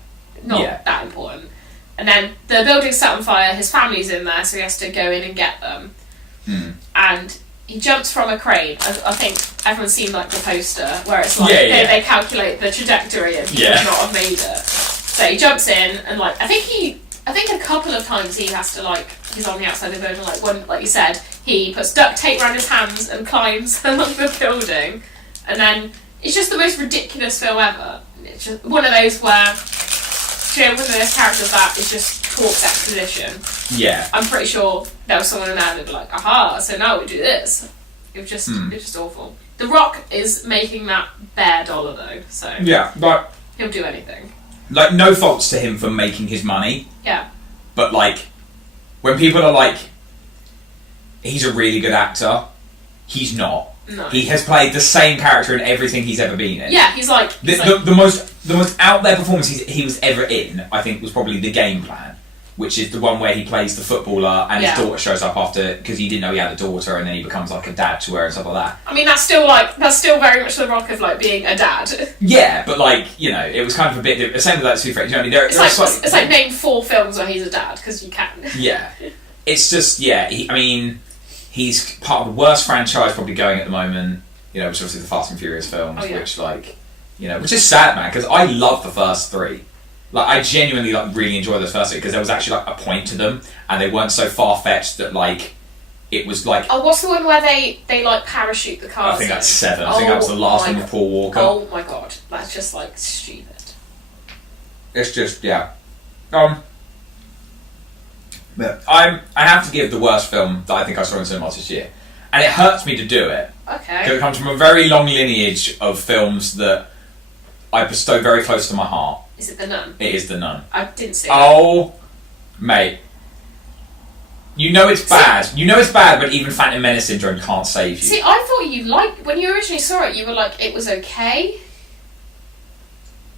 not that important. And then the building's set on fire. His family's in there, so he has to go in and get them. And he jumps from a crane. I think everyone's seen like the poster where it's like they calculate the trajectory and he would not have made it. So he jumps in and like I think a couple of times he has to like he's on the outside of the building like you said he puts duct tape around his hands and climbs along the building, and then it's just the most ridiculous film ever. It's just one of those where one of those characters that is just talks exposition. Yeah. I'm pretty sure there was someone in there that'd be like, aha, so now we do this. It was just awful. The Rock is making that bare dollar though, so but he'll do anything. Like, no faults to him for making his money. Yeah. But like, when people are like, he's a really good actor, he's not. No. He has played the same character in everything he's ever been in. Yeah, he's like... The most out there performance he was ever in, I think, was probably The Game Plan, which is the one where he plays the footballer and his daughter shows up after, because he didn't know he had a daughter, and then he becomes like a dad to her and stuff like that. I mean, that's still very much the Rock of like being a dad. Yeah, but like, you know, it was kind of a bit... The same with that Super. You know what I mean? It's like name 4 films where he's a dad, because you can. Yeah. It's just, he's part of the worst franchise probably going at the moment, you know, which is obviously the Fast and Furious films, which, like, you know, which is sad, man, because I love the first 3. Like, I genuinely, like, really enjoy those first 3, because there was actually, like, a point to them, and they weren't so far-fetched that, like, it was, like... Oh, what's the one where they like, parachute the cars I think that's 7. I think that was the last one with Paul Walker. Oh, my God. That's just, like, stupid. It's just, But I have to give the worst film that I think I saw in cinemas this year. And it hurts me to do it. Okay. Because it comes from a very long lineage of films that I bestow very close to my heart. Is it The Nun? It is The Nun. I didn't see it. Oh, mate. You know it's bad. You know it's bad, but even Phantom Menace syndrome can't save you. See, I thought you liked... When you originally saw it, you were like, it was okay.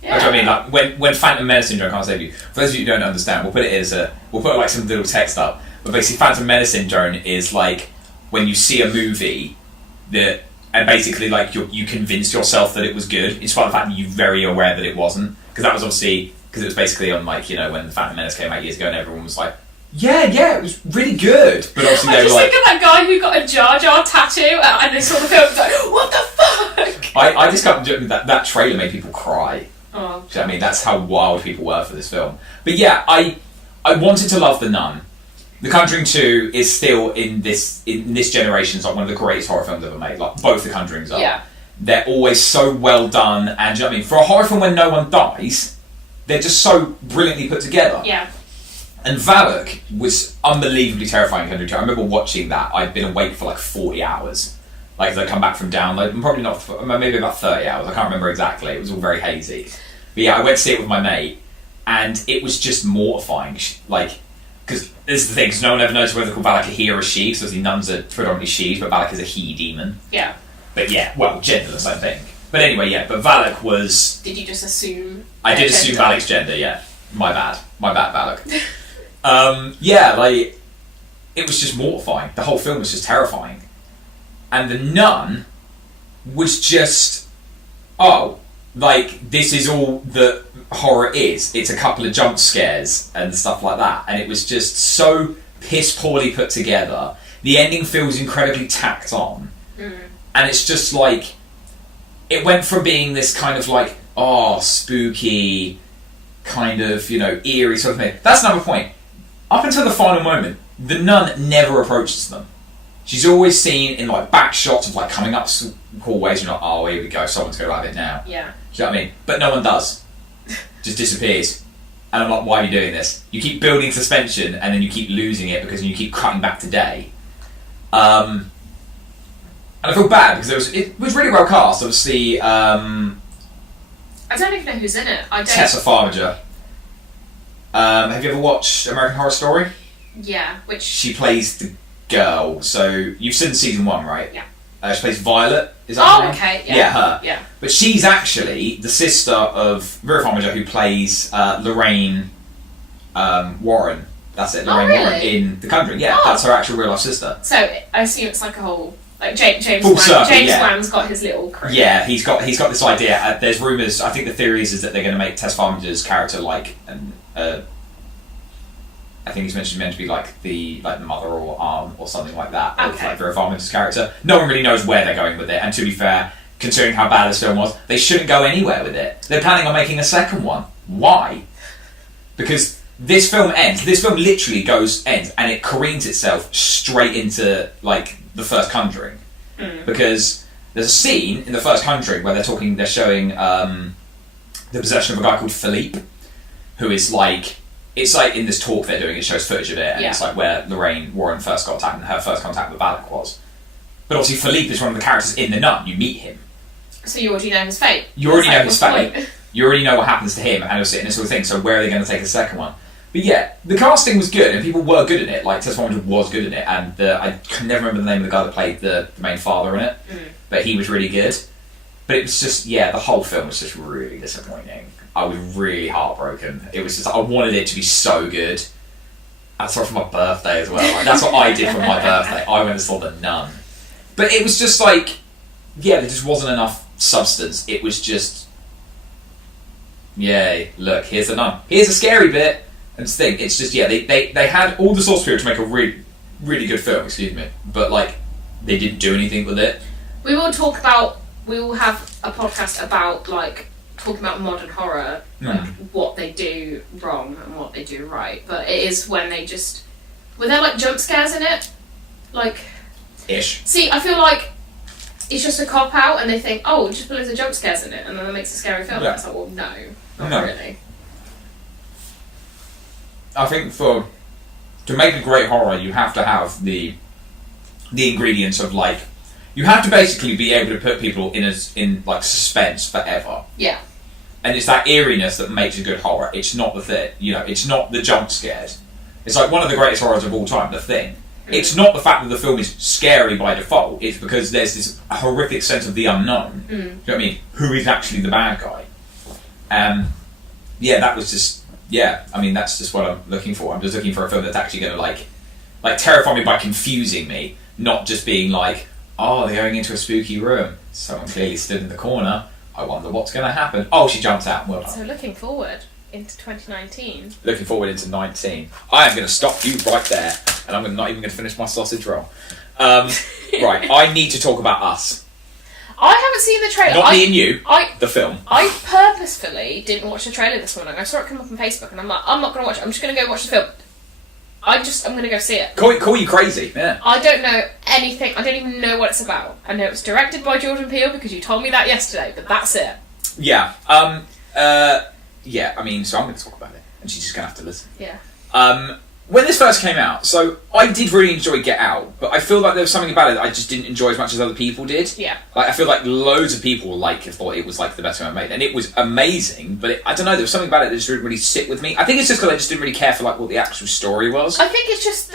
Yeah. That's what I mean. Like when Phantom Menace syndrome can't save you. For those of you who don't understand, we'll put it as we'll put like some little text up. But basically, Phantom Menace syndrome is like when you see a movie that, and basically like you convinced yourself that it was good, in spite of the fact that you're very aware that it wasn't. Because that was obviously because it was basically on like, you know, when the Phantom Menace came out years ago, and everyone was like, yeah, it was really good. But obviously I just think of that guy who got a Jar Jar tattoo and they saw the film and was like, what the fuck? I just got that trailer made people cry. Oh, Do you know what I mean? That's how wild people were for this film. But yeah, I wanted to love The Nun. The Conjuring 2 is still in this generation, it's like one of the greatest horror films ever made. Like, both The Conjurings are. Yeah. They're always so well done, and do you know what I mean? For a horror film where no one dies, they're just so brilliantly put together. Yeah. And Valak was unbelievably terrifying in Conjuring 2. I remember watching that. I'd been awake for like 40 hours. Like, as I come back from download, probably not, maybe about 30 hours. I can't remember exactly. It was all very hazy. But yeah, I went to see it with my mate, and it was just mortifying. Like, because this is the thing, because no one ever knows whether they call Valak a he or a she, because the nuns are predominantly she, but Valak is a he demon. Yeah. But yeah, well, genderless, I think. But anyway, yeah, but Valak was... Did you just assume... I did assume Valak's gender, yeah. My bad, Valak. Yeah, like, it was just mortifying. The whole film was just terrifying. And The Nun was just... Oh, like, this is all that horror is. It's a couple of jump scares and stuff like that. And it was just so piss poorly put together. The ending feels incredibly tacked on. Mm. And it's just like... It went from being this kind of like, oh, spooky, kind of, you know, eerie sort of thing. That's another point. Up until the final moment, the nun never approaches them. She's always seen in like back shots of like coming up hallways. You're like, oh, here we go, someone's going to have it now. Yeah. Do you know what I mean? But no one does. Just disappears. And I'm like, why are you doing this? You keep building suspension and then you keep losing it because you keep cutting back to day. And I feel bad because it was really well cast. Obviously, I don't even know who's in it. I don't. Tessa Farmiga. Have you ever watched American Horror Story? Yeah, which... She plays the girl. So, you've seen season 1, right? Yeah. She plays Violet. Is that her name? Okay. Yeah. Yeah, her. Yeah. But she's actually the sister of Vera Farmiga, who plays Lorraine Warren. That's it, Lorraine really? Warren in The Conjuring. Yeah, that's her actual real life sister. So, I assume it's like a whole... Like James Wan's got his little career. Yeah, he's got this idea. There's rumours. I think the theory is that they're going to make Tess Farmiga's character like I think he's meant to be like the mother or arm or something like that. Okay. Of like Vera Farmiga's character. No one really knows where they're going with it. And to be fair, considering how bad this film was, they shouldn't go anywhere with it. They're planning on making a second one. Why? Because this film ends. This film literally ends, and it careens itself straight into like the first Conjuring, because there's a scene in the first Conjuring where they're showing the possession of a guy called Philippe, who is like, it's like in this talk they're doing, it shows footage of it, and it's like where Lorraine Warren first got attacked and her first contact with Valak was. But obviously Philippe is one of the characters in The Nun. You meet him. So you already know his fate. You already know his fate. You already know what happens to him and this sort of thing, so where are they going to take the second one? But yeah, the casting was good and people were good in it. Like, Tess Farmiga was good in it, and I can never remember the name of the guy that played the main father in it, but he was really good. But it was just, yeah, the whole film was just really disappointing. I was really heartbroken. It was just, I wanted it to be so good. I saw it for my birthday as well. Like, that's what I did for my birthday. I went and saw The Nun. But it was just like, yeah, there just wasn't enough substance. It was just, yay, look, here's The Nun. Here's a scary bit. And the thing, it's just, yeah, they had all the source material to make a really, really good film, but like, they didn't do anything with it. We will have a podcast about like talking about modern horror, like what they do wrong and what they do right. But it is when they just, were there like jump scares in it? Like, ish. See, I feel like it's just a cop out and they think, oh, just put loads of jump scares in it and then that makes a scary film. Yeah. It's like, well, no, not really. I think to make a great horror, you have to have the ingredients of like, you have to basically be able to put people in like suspense forever. Yeah. And it's that eeriness that makes a good horror. It's not the thing, it's not the jump scares. It's like one of the greatest horrors of all time, The Thing. It's not the fact that the film is scary by default. It's because there's this horrific sense of the unknown. Do you know what I mean? Who is actually the bad guy? Yeah, that was just. Yeah, I mean, that's just what I'm looking for. I'm just looking for a film that's actually going to, like terrify me by confusing me, not just being like, oh, they're going into a spooky room. Someone clearly stood in the corner. I wonder what's going to happen. Oh, she jumps out. Well done. So looking forward into 2019. Looking forward into 19. I am going to stop you right there, and I'm not even going to finish my sausage roll. Right, I need to talk about Us. I haven't seen the trailer. Not me and you. The film. I purposefully didn't watch the trailer this morning. I saw it come up on Facebook, and I'm like, I'm not going to watch it. I'm just going to go watch the film. I'm going to go see it. Call you crazy, yeah. I don't know anything. I don't even know what it's about. I know it's directed by Jordan Peele because you told me that yesterday, but that's it. Yeah. Yeah, I mean, so I'm going to talk about it, and she's just going to have to listen. Yeah. When this first came out, so I did really enjoy Get Out, but I feel like there was something about it that I just didn't enjoy as much as other people did. Yeah. Like, I feel like loads of people thought it was like the best film I made, and it was amazing. But I don't know, there was something about it that just didn't really sit with me. I think it's just because I just didn't really care for like what the actual story was. I think it's just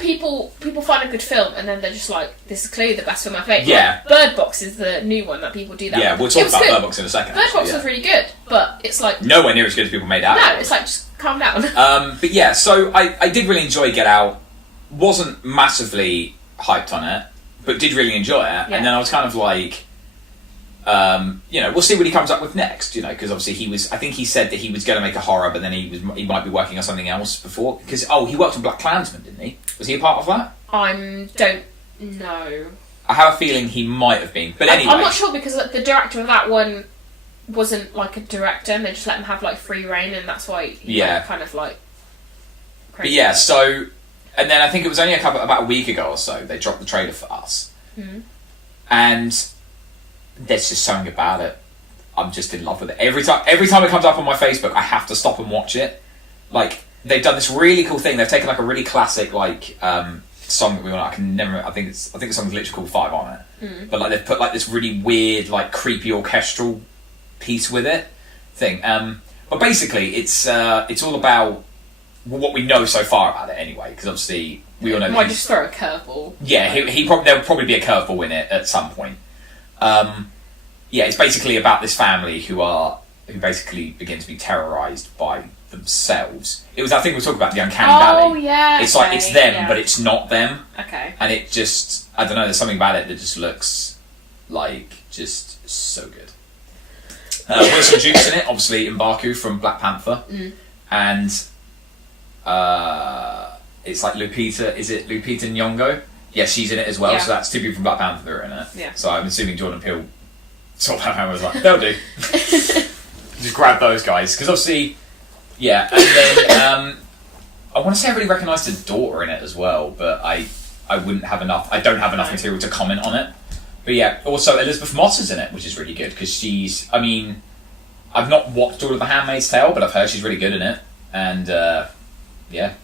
people find a good film and then they're just like, this is clearly the best film I've made. Yeah. Like, Bird Box is the new one that people do that. Yeah, we'll talk about Bird Box in a second. Bird Box was really good, but it's like nowhere near as good as people made out. No, it's like, just calm down. But yeah, so I did really enjoy Get Out. Wasn't massively hyped on it, but did really enjoy it. Yeah. And then I was kind of like, we'll see what he comes up with next, because obviously I think he said that he was going to make a horror, but then he might be working on something else before, because he worked on Black Klansman, didn't he? Was he a part of that? I don't know. I have a feeling he might have been, but anyway. I'm not sure, because the director of that one wasn't like a director, and they just let him have like free reign, and that's why he went kind of like crazy. But yeah, so, and then I think it was only about a week ago or so, they dropped the trailer for Us. Mm-hmm. And there's just something about it. I'm just in love with it. Every time it comes up on my Facebook, I have to stop and watch it. Like, they've done this really cool thing. They've taken like a really classic like song that we want. I think the song's literally called 5 on it. Mm. But like they've put like this really weird, like creepy orchestral piece with it thing. But basically, it's all about what we know so far about it anyway. Because obviously we all know. Might just throw a curveball. Yeah, there'll probably be a curveball in it at some point. It's basically about this family who basically begin to be terrorised by themselves. I think we were talking about the Uncanny Valley. Oh yeah. It's like it's them, but it's not them. Okay. And it just, I don't know. There's something about it that just looks like just so good. Wilson Duke's in it, obviously M'Baku from Black Panther, and it's like Lupita. Is it Lupita Nyong'o? Yeah, she's in it as well. Yeah. So that's 2 people from Black Panther that are in it. Yeah. So I'm assuming Jordan Peele saw Black Panther was like, they'll do. Just grab those guys, because obviously, yeah. And then I want to say I really recognised her daughter in it as well, but I wouldn't have enough. I don't have enough material to comment on it. But yeah, also Elizabeth Moss is in it, which is really good, because she's. I mean, I've not watched all of The Handmaid's Tale, but I've heard she's really good in it, and yeah.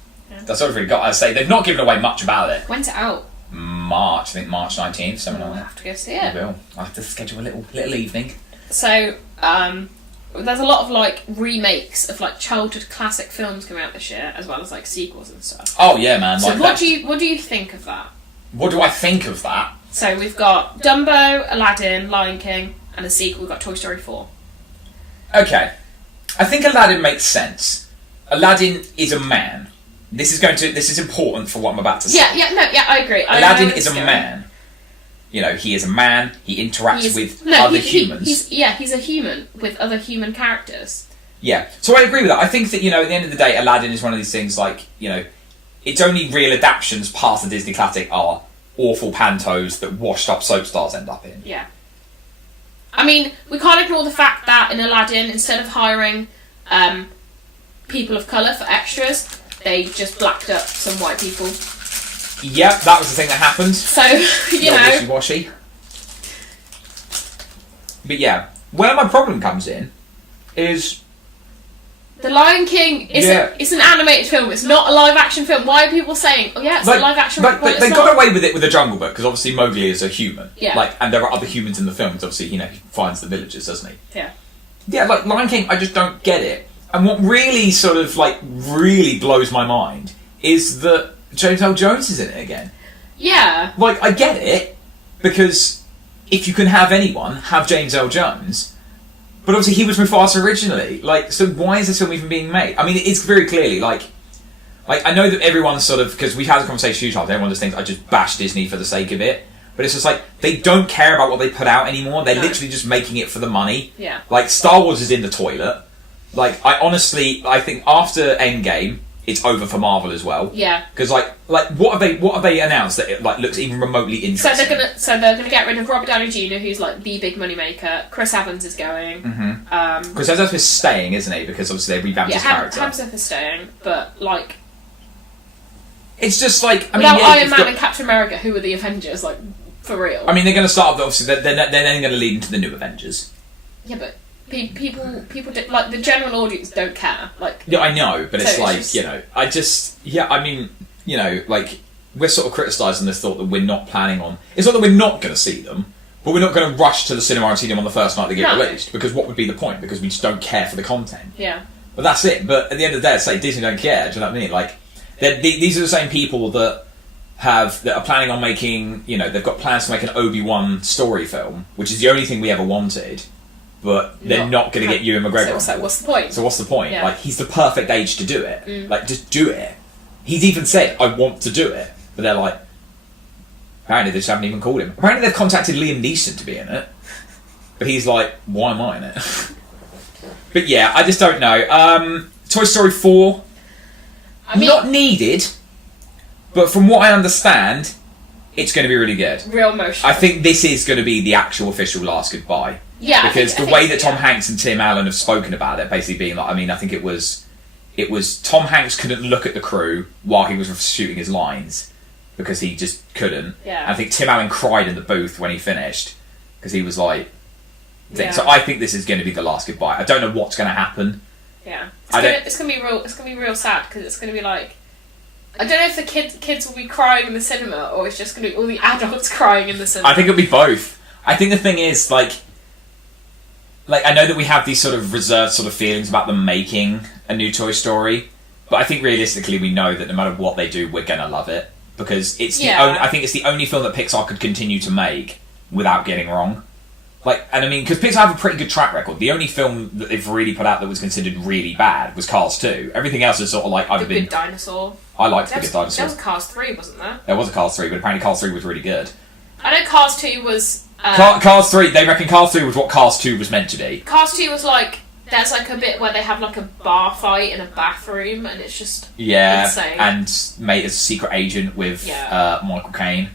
That's all I've really got. I say they've not given away much about it. When's it out? March, I think March 19th, something like that. I'll have to go see it. I'll have to schedule a little evening. So, there's a lot of like remakes of like childhood classic films coming out this year, as well as like sequels and stuff. Oh yeah, man. So what do you think of that? What do I think of that? So we've got Dumbo, Aladdin, Lion King, and a sequel. We've got Toy Story 4. Okay, I think Aladdin makes sense. Aladdin is a man. This is important for what I'm about to say. I agree. Aladdin is a man. He is a man. He interacts with other humans. He's a human with other human characters. Yeah, so I agree with that. I think that, at the end of the day, Aladdin is one of these things like, its only real adaptations past the Disney classic are awful pantos that washed up soap stars end up in. Yeah. I mean, we can't ignore the fact that in Aladdin, instead of hiring people of colour for extras, they just blacked up some white people. Yep, that was the thing that happened. So, wishy-washy. But yeah, where my problem comes in is... The Lion King is it's an animated film, it's not a live-action film. Why are people saying, oh yeah, it's a live-action film? They got away with it with The Jungle Book, because obviously Mowgli is a human. Yeah. And there are other humans in the film, because obviously, he finds the villagers, doesn't he? Yeah. Yeah, like Lion King, I just don't get it. And what really sort of, really blows my mind is that James L. Jones is in it again. Yeah. I get it, because if you can have anyone, have James L. Jones. But obviously he was Mufasa originally. So why is this film even being made? I mean, it's very clearly, I know that everyone's sort of, because we've had a conversation a few times, everyone just thinks I just bash Disney for the sake of it. But it's just they don't care about what they put out anymore. They're literally just making it for the money. Yeah. Star Wars is in the toilet. I think after Endgame, it's over for Marvel as well. Yeah. Because like what have they announced that it like looks even remotely interesting? So they're gonna get rid of Robert Downey Jr., who's like the big money maker. Chris Evans is going. Chris Evans is staying, isn't he? Because obviously they revamped his character. Hemsworth is staying, but like, it's just like Iron Man and Captain America, who are the Avengers, like for real. I mean, they're going to start. Obviously, they're then going to lead into the new Avengers. Yeah, but people like the general audience don't care. Like, yeah, I know, but it's so like it's just, I mean, like we're sort of criticising this thought that we're not planning on. It's not that we're not going to see them, but we're not going to rush to the cinema and see them on the first night they get released. Because what would be the point? Because we just don't care for the content. Yeah. But that's it. But at the end of the day, it's like Disney don't care. Do you know what I mean? Like, these are the same people that are planning on making. They've got plans to make an Obi-Wan story film, which is the only thing we ever wanted. But they're not going to get Ewan McGregor. So what's the point? So what's the point? Yeah. Like, he's the perfect age to do it. Like, just do it. He's even said, "I want to do it," but they're like, apparently they just haven't even called him. Apparently they've contacted Liam Neeson to be in it, but he's like, "Why am I in it?" But yeah, I just don't know. Toy Story 4, not needed, but from what I understand, it's going to be really good. Real emotional. I think this is going to be the actual official last goodbye. Yeah, because the way that Tom Hanks and Tim Allen have spoken about it, basically being like, I think it was Tom Hanks couldn't look at the crew while he was shooting his lines because he just couldn't. Yeah. I think Tim Allen cried in the booth when he finished because he was like, yeah. So I think this is going to be the last goodbye. I don't know what's going to happen. Yeah, it's gonna be real sad because it's gonna be like, I don't know if the kids will be crying in the cinema or it's just gonna be all the adults crying in the cinema. I think it'll be both. I think the thing is like I know that we have these sort of reserved sort of feelings about them making a new Toy Story, but I think realistically we know that no matter what they do, we're gonna love it because it's I think it's the only film that Pixar could continue to make without getting wrong. Because Pixar have a pretty good track record. The only film that they've really put out that was considered really bad was Cars 2. Everything else is sort of like The Good Dinosaur. I liked The Good Dinosaur. There was Cars 3, wasn't there? There was a Cars 3, but apparently Cars 3 was really good. I know Cars 2 was... Cars 3, they reckon Cars 3 was what Cars 2 was meant to be. Cars 2 was like... There's like a bit where they have like a bar fight in a bathroom and it's just insane. And mate is a secret agent with Michael Caine.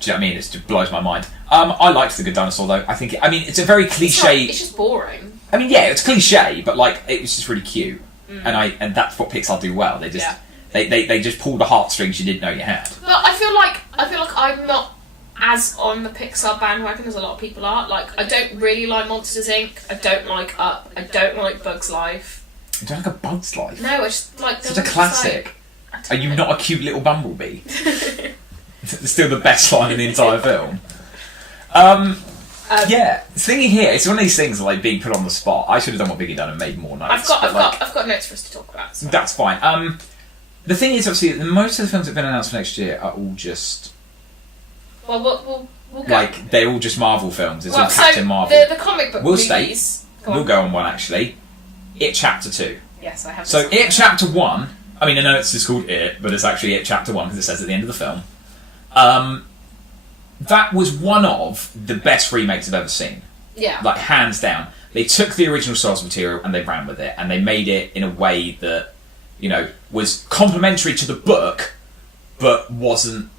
Do you know what I mean? It just blows my mind. I liked The Good Dinosaur though. It's a very cliche... It's just boring. It's cliche, but like it was just really cute. And that's what Pixar do well. They just they just pull the heartstrings you didn't know you had. But I feel like I'm not as on the Pixar bandwagon as a lot of people are. Like, I don't really like Monsters Inc. I don't like Up. I don't like Bug's Life. You don't like A Bug's Life? No, it's just like... Such a classic. Are you not a cute little bumblebee? It's still the best line in the entire film. Thingy here, it's one of these things like being put on the spot. I should have done what Vicky done and made more notes. I've got notes for us to talk about. So. That's fine. The thing is, obviously, most of the films that have been announced for next year are all just... Well, we'll go. Like, they're all just Marvel films. It's all Captain Marvel. The comic book movies... We'll go on one, actually. It Chapter 2. Yes, I have. So, It Chapter 1... I know it's just called It, but it's actually It Chapter 1 because it says at the end of the film. That was one of the best remakes I've ever seen. Yeah. Like, hands down. They took the original source material and they ran with it, and they made it in a way that, was complementary to the book, but wasn't,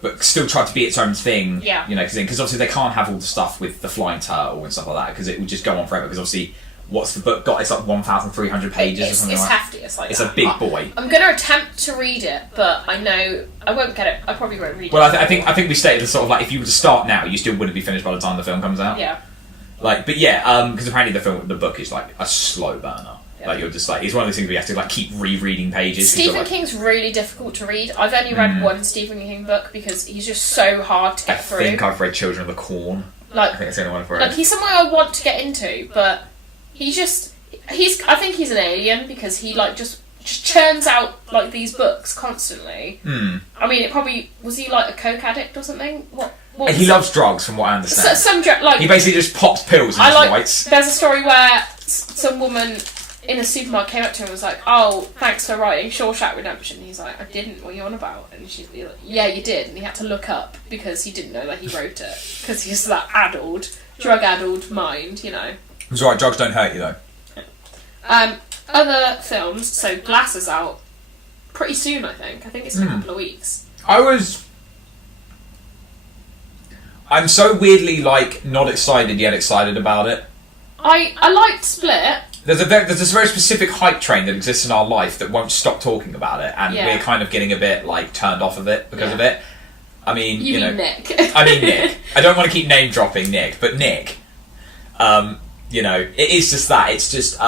but still tried to be its own thing. Yeah. Because obviously they can't have all the stuff with the flying turtle and stuff like that, because it would just go on forever, because obviously... What's the book got? It's like 1,300 pages or something like that. It's hefty. It's like it's a big boy. I'm going to attempt to read it, but I know I won't get it. I probably won't read it. Well, I think we stated the sort of like if you were to start now, you still wouldn't be finished by the time the film comes out. Yeah. Because apparently the book is like a slow burner. Yeah. Like you're just like it's one of those things where you have to like keep rereading pages. Stephen King's really difficult to read. I've only read one Stephen King book because he's just so hard to get through. I think I've read Children of the Corn. I think it's the only one I've read. Like he's someone I want to get into, but I think he's an alien because he like just churns out like these books constantly. It probably was he like a coke addict or something? What he loves drugs, from what I understand. He basically just pops pills and writes. There's a story where some woman in a supermarket came up to him and was like, "Oh, thanks for writing Shawshank Redemption." And he's like, "I didn't. What are you on about?" And she's like, "Yeah, you did." And he had to look up because he didn't know that he wrote it because he's that drug-addled mind, It's alright, drugs don't hurt you though. Other films, so Glass is out pretty soon, I think. I think it's in a couple of weeks. I'm so weirdly, like, not excited yet excited about it. I liked Split. There's this very specific hype train that exists in our life that won't stop talking about it, and we're kind of getting a bit, like, turned off of it because of it. I mean, you know... Nick. I mean Nick. I don't want to keep name-dropping Nick, but Nick. You know, it is just that. It's just,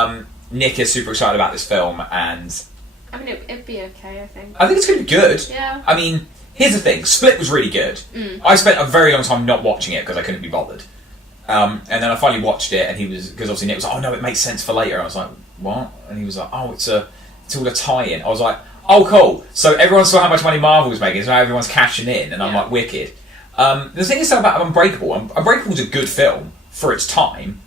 Nick is super excited about this film, and... I mean, it'd be okay, I think. I think it's going to be good. Yeah. I mean, here's the thing. Split was really good. I spent a very long time not watching it because I couldn't be bothered. And then I finally watched it, and because obviously Nick was like, oh no, it makes sense for later. I was like, what? And he was like, oh, it's all a tie-in. I was like, oh cool. So everyone saw how much money Marvel was making, so now everyone's cashing in, and I'm like, wicked. The thing is about Unbreakable. Unbreakable's a good film for its time.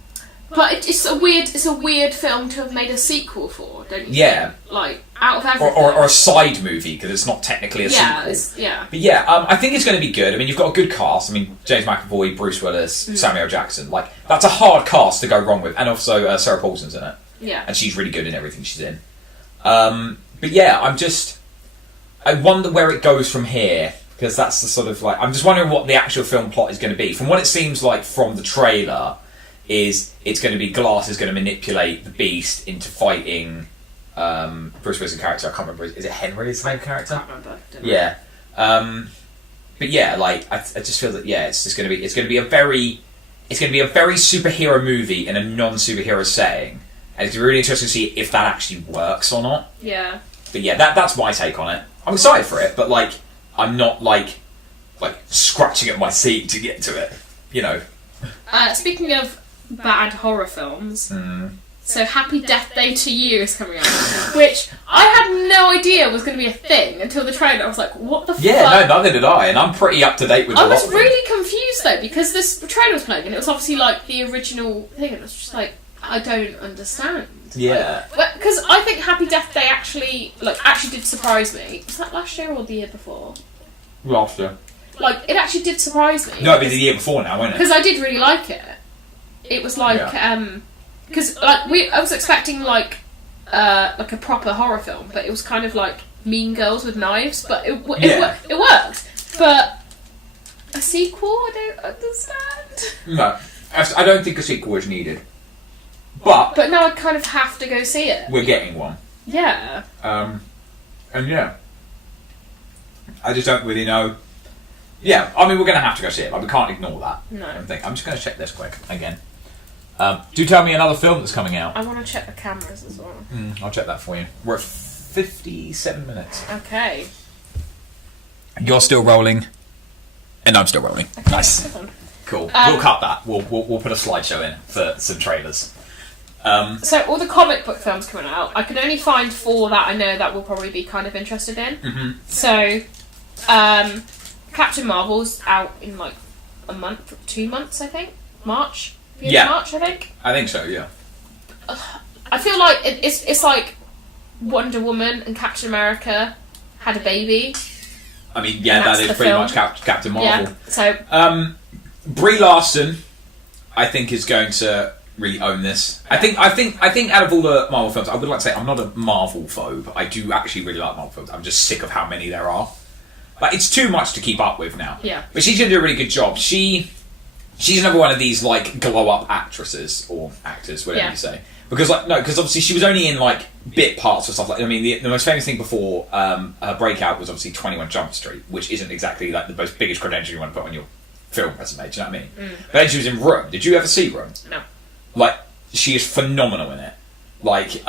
But it's a weird film to have made a sequel for, don't you think? Like, out of everything. Or a side movie, because it's not technically a sequel. But I think it's going to be good. I mean, you've got a good cast. I mean, James McAvoy, Bruce Willis, Samuel Jackson. Like, that's a hard cast to go wrong with. And also, Sarah Paulson's in it. Yeah. And she's really good in everything she's in. But yeah, I wonder where it goes from here. Because that's the sort of, like... I'm just wondering what the actual film plot is going to be. From what it seems like from the trailer... it's going to be Glass is going to manipulate the Beast into fighting Bruce Willis' character. I can't remember. Is it Henry? Is the main character? I can't remember. Yeah. But yeah, like I just feel that it's just going to be a very superhero movie in a non-superhero setting, and it's really interesting to see if that actually works or not. Yeah. But yeah, that's my take on it. I'm excited for it, but like I'm not like scratching at my seat to get to it. You know. Speaking of bad horror films, so Happy Death Day to You is coming out, which I had no idea was going to be a thing until the trailer. I was like, what the fuck? Yeah, no, neither did I, and I'm pretty up to date with a lot of them. I was really confused though, because this trailer was playing, and it was obviously like the original thing, and I was just like, I don't understand. Yeah. Because I think Happy Death Day actually did surprise me. Was that last year or the year before? Last year. Like, it actually did surprise me. No, it'd be the year before now, won't it? Because I did really like it. It was like, because I was expecting like a proper horror film, but it was kind of like Mean Girls with knives, but it worked. But a sequel, I don't understand. No, I don't think a sequel is needed. But now I kind of have to go see it. We're getting one. Yeah. And yeah, I just don't really know. Yeah, I mean, we're going to have to go see it. Like, we can't ignore that. No. I'm just going to check this quick again. Do tell me another film that's coming out. I want to check the cameras as well. I'll check that for you. We're at 57 minutes. Okay. You're still rolling, and I'm still rolling. Okay, nice. Cool. We'll cut that. We'll put a slideshow in for some trailers. So all the comic book films coming out, I can only find 4 that I know that we'll probably be kind of interested in. Mm-hmm. So, Captain Marvel's out in like a month, 2 months, I think. March, I think. I think so. Yeah. I feel like it's like Wonder Woman and Captain America had a baby. I mean, yeah, that is pretty much Captain Marvel. Yeah. So, Brie Larson, I think, is going to really own this. I think out of all the Marvel films, I would like to say I'm not a Marvel phobe. I do actually really like Marvel films. I'm just sick of how many there are. Like, it's too much to keep up with now. Yeah. But she's going to do a really good job. She's another one of these, like, glow-up actresses, or actors, whatever you say. Because obviously she was only in, like, bit parts or stuff like that. I mean, the most famous thing before her breakout was obviously 21 Jump Street, which isn't exactly, like, the most biggest credential you want to put on your film resume, do you know what I mean? But then she was in Room. Did you ever see Room? No. Like, she is phenomenal in it. Like,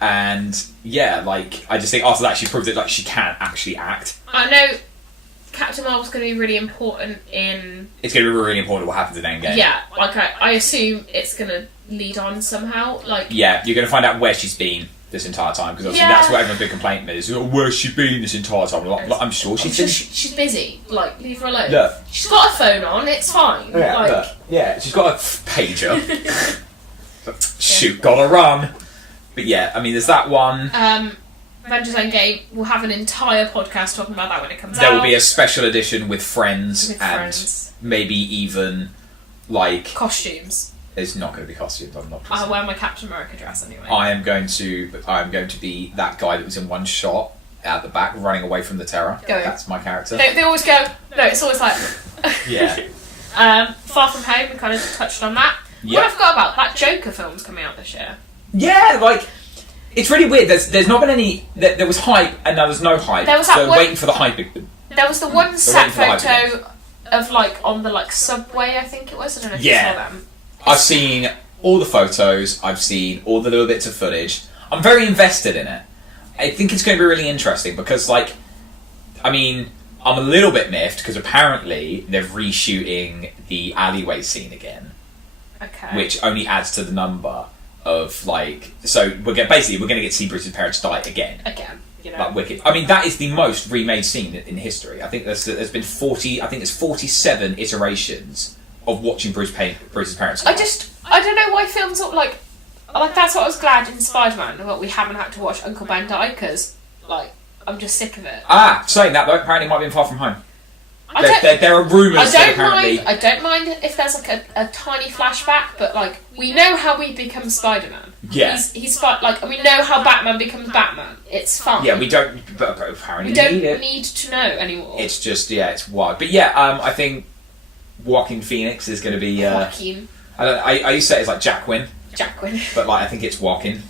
and yeah, like, I just think after that she proved that, like, she can actually act. I know Captain Marvel's going to be really important in... It's going to be really important what happens in Endgame. Yeah, like, I assume it's going to lead on somehow, like... Yeah, you're going to find out where she's been this entire time, because obviously that's what everyone's big complaint is. Where's she been this entire time? Like, I'm sure she's busy. Like, leave her alone. Look. She's got a phone on, it's fine. Yeah, like... look. Yeah, she's got a pager. Shoot, gotta run. But yeah, I mean, there's that one. Avengers Endgame, we'll have an entire podcast talking about that when it comes out. There will be a special edition with friends maybe even, like... costumes. It's not going to be costumes. I'm not. I'll wear my Captain America dress anyway. I am going to be that guy that was in one shot at the back, running away from the terror. That's my character. They always go. No, it's always like. Yeah. Far From Home. We kind of touched on that. Yeah. What I forgot about that Joker film's coming out this year. Yeah, like it's really weird. There's not been any. There was hype, and now there's no hype. There was that so one, waiting for the hype. There was the one set photo of like on the like subway. I think it was. I don't know if you saw them. I've seen all the photos. I've seen all the little bits of footage. I'm very invested in it. I think it's going to be really interesting because, like, I mean, I'm a little bit miffed because apparently they're reshooting the alleyway scene again. Okay. Which only adds to the number of, like, so we're going to get to see Bruce's parents die again. Again, you know. Like wicked. I mean, that is the most remade scene in history. I think there's been 47 iterations of watching Bruce's parents die. I don't know why films are like that's what I was glad in Spider-Man that we haven't had to watch Uncle Ben die because like I'm just sick of it. Saying that though, apparently it might be in Far From Home. There are rumours that apparently... I don't mind if there's like a tiny flashback, but like we know how we become Spider-Man. Yeah. He's like we know how Batman becomes Batman. It's fine. Yeah, we don't. But apparently we don't need it. need to know anymore. It's just it's wild. But yeah, I think Joaquin Phoenix is going to be. Joaquin. I used to say it's like Jacquin. Jacquin. But like I think it's Joaquin.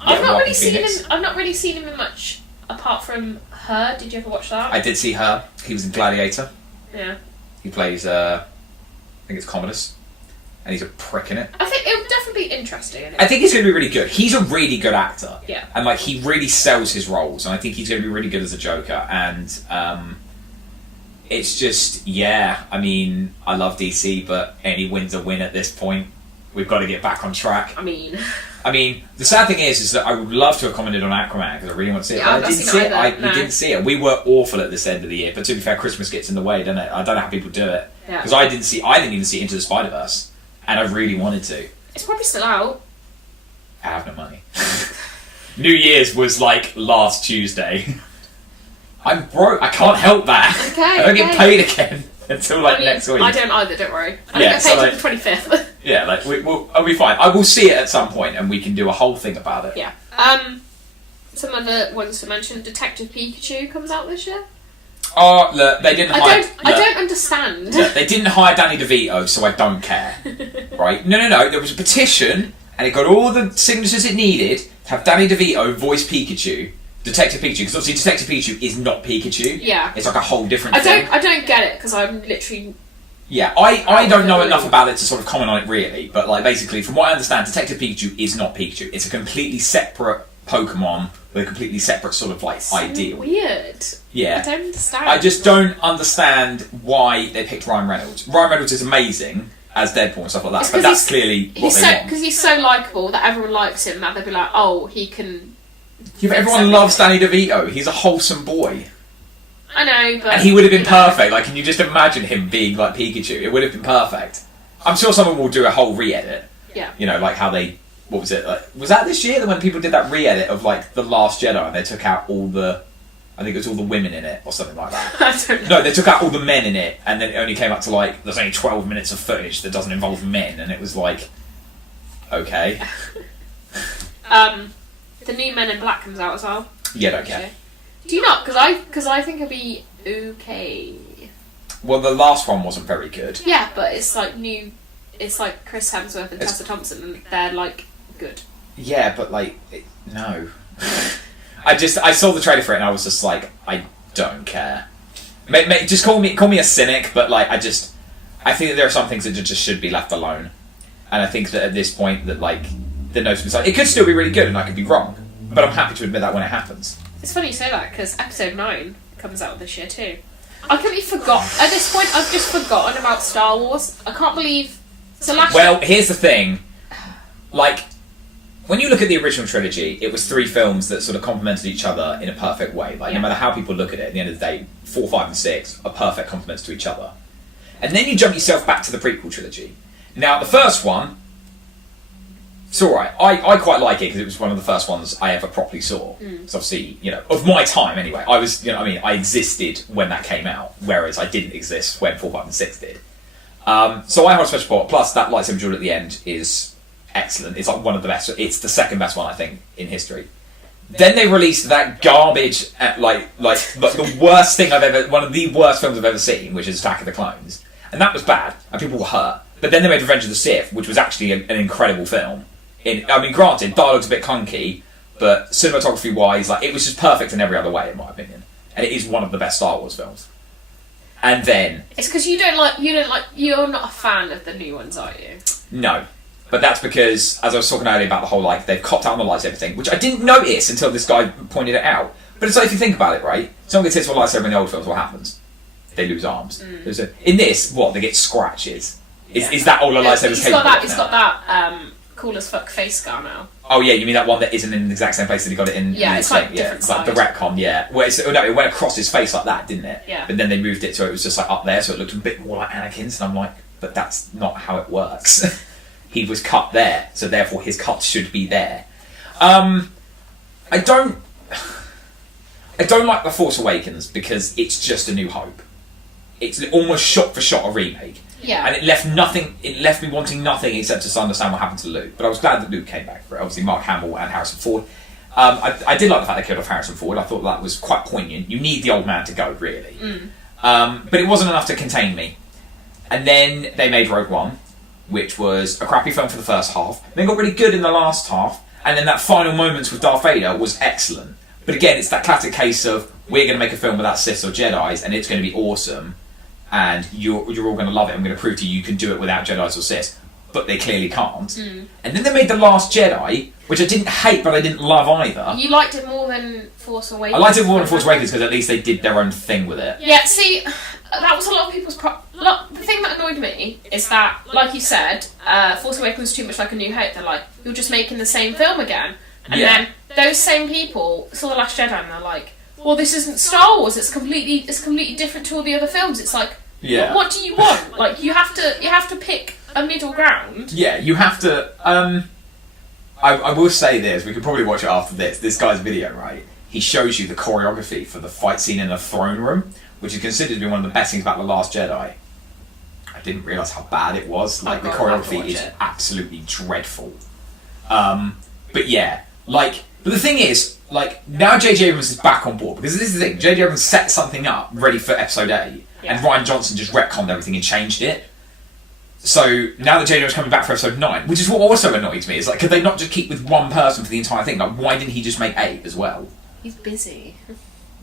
I've not really seen him in much apart from Her. Did you ever watch that? I did see Her. He was in Gladiator. Yeah. He plays, I think it's Commodus, and he's a prick in it. I think it would definitely be interesting. I think he's going to be really good. He's a really good actor. Yeah. And, like, he really sells his roles, and I think he's going to be really good as a Joker, and it's just, I mean, I love DC, but any win's a win at this point. We've got to get back on track. I mean, the sad thing is that I would love to have commented on Aquaman because I really want to see it. Yeah, but I didn't see it. We didn't see it. We were awful at this end of the year. But to be fair, Christmas gets in the way, doesn't it? I don't know how people do it because I didn't even see Into the Spider-Verse, and I really wanted to. It's probably still out. I have no money. New Year's was like last Tuesday. I'm broke. I can't help that. Okay. I don't get paid again until next week. I don't either. Don't worry. I don't get paid until the 25th. Yeah, like I'll be fine. I will see it at some point, and we can do a whole thing about it. Yeah. Some other ones to mention: Detective Pikachu comes out this year. Oh, look, they didn't hire... I don't understand. Look, they didn't hire Danny DeVito, so I don't care. Right? No. There was a petition, and it got all the signatures it needed to have Danny DeVito voice Pikachu, Detective Pikachu, because obviously Detective Pikachu is not Pikachu. Yeah. It's like a whole different thing. I don't get it, because I'm literally... Yeah, I don't know enough about it to sort of comment on it really, but like basically, from what I understand, Detective Pikachu is not Pikachu. It's a completely separate Pokemon with a completely separate sort of like ideal. Weird. Yeah. I don't understand. I just don't understand why they picked Ryan Reynolds. Ryan Reynolds is amazing as Deadpool and stuff like that, but that's clearly what they want. Because he's so likeable that everyone likes him, that they'd be like, oh, he can... Yeah, but everyone loves Danny DeVito. He's a wholesome boy. I know, but... And he would have been perfect. Like, can you just imagine him being like Pikachu? It would have been perfect. I'm sure someone will do a whole re-edit. Yeah. You know, like how they... What was it? Like, was that this year that when people did that re-edit of, like, The Last Jedi and they took out all the... I think it was all the women in it or something like that. I don't know. No, they took out all the men in it and then it only came up to, like, there's only 12 minutes of footage that doesn't involve men and it was like... Okay. The new Men in Black comes out as well. Yeah, don't care. Do you not? Because I think it'll be okay. Well, the last one wasn't very good. Yeah, but it's like new. It's like Chris Hemsworth and Tessa Thompson, and they're like good. Yeah, but like no. I saw the trailer for it and I was just like, I don't care. Just call me a cynic, but like I think that there are some things that just should be left alone, and I think that at this point that like the noticeable side, it could still be really good and I could be wrong, but I'm happy to admit that when it happens. It's funny you say that because Episode 9 comes out this year too. I completely forgot. At this point, I've just forgotten about Star Wars. I can't believe. So well, here's the thing. Like, when you look at the original trilogy, it was 3 films that sort of complemented each other in a perfect way. Like, no matter how people look at it, at the end of the day, 4, 5, and 6 are perfect complements to each other. And then you jump yourself back to the prequel trilogy. Now, the first one, it's alright. I quite like it because it was one of the first ones I ever properly saw. So obviously, you know, of my time anyway. I existed when that came out, whereas I didn't exist when 4, 5, and 6 did. So I hold a special spot. Plus, that lightsaber duel at the end is excellent. It's like one of the best. It's the second best one, I think, in history. Then they released that garbage, like the worst thing one of the worst films I've ever seen, which is Attack of the Clones, and that was bad, and people were hurt. But then they made Revenge of the Sith, which was actually an incredible film. Granted, dialogue's a bit clunky, but cinematography-wise, like it was just perfect in every other way, in my opinion. And it is one of the best Star Wars films. And then it's because you're not a fan of the new ones, are you? No. But that's because, as I was talking earlier about the whole, like, they've copped out on the lightsaber thing, which I didn't notice until this guy pointed it out. But it's like, if you think about it, right? Someone gets hit with a lightsaber in the old films, what happens? They lose arms. In this, what? They get scratches. Is that all a lightsaber's capable of? It's got that cool as fuck face scar now. Oh yeah, you mean that one that isn't in the exact same place that he got it in? Yeah, it's like different it's like the retcon, yeah. Where it went across his face like that, didn't it? Yeah. But then they moved it so it was just like up there, so it looked a bit more like Anakin's, and I'm like, but that's not how it works. He was cut there, so therefore his cut should be there. I don't like The Force Awakens because it's just A New Hope. It's almost shot for shot a remake. Yeah. And it left me wanting nothing except to understand what happened to Luke. But I was glad that Luke came back for it. Obviously Mark Hamill and Harrison Ford. I did like the fact they killed off Harrison Ford. I thought that was quite poignant. You need the old man to go, really. But it wasn't enough to contain me. And then they made Rogue One, which was a crappy film for the first half, then got really good in the last half, and then that final moments with Darth Vader was excellent. But again, it's that classic case of, we're going to make a film without Siths or Jedis, and it's going to be awesome, and you're all going to love it. I'm going to prove to you can do it without Jedis or Siths, but they clearly can't. And then they made The Last Jedi, which I didn't hate, but I didn't love either. You liked it more than Force Awakens? I liked it more than Force Awakens because at least they did their own thing with it. Yeah, see, that was a lot of people's the thing that annoyed me is that, like you said, Force Awakens was too much like A New Hope. They're like, you're just making the same film again. And then those same people saw The Last Jedi and they're like, well, this isn't Star Wars. It's completely different to all the other films. It's like, what do you want? Like, you have to pick a middle ground. Yeah, you have to. I will say this. We could probably watch it after this. This guy's video, right? He shows you the choreography for the fight scene in the throne room, which is considered to be one of the best things about The Last Jedi. I didn't realise how bad it was. Like, the choreography is absolutely dreadful. But yeah, like, but the thing is, like, now J.J. Abrams is back on board, because this is the thing, J.J. Abrams set something up ready for Episode 8, and Rian Johnson just retconned everything and changed it. So now that J.J. Abrams is coming back for Episode 9, which is what also annoys me, is like, could they not just keep with one person for the entire thing? Like, why didn't he just make 8 as well? He's busy.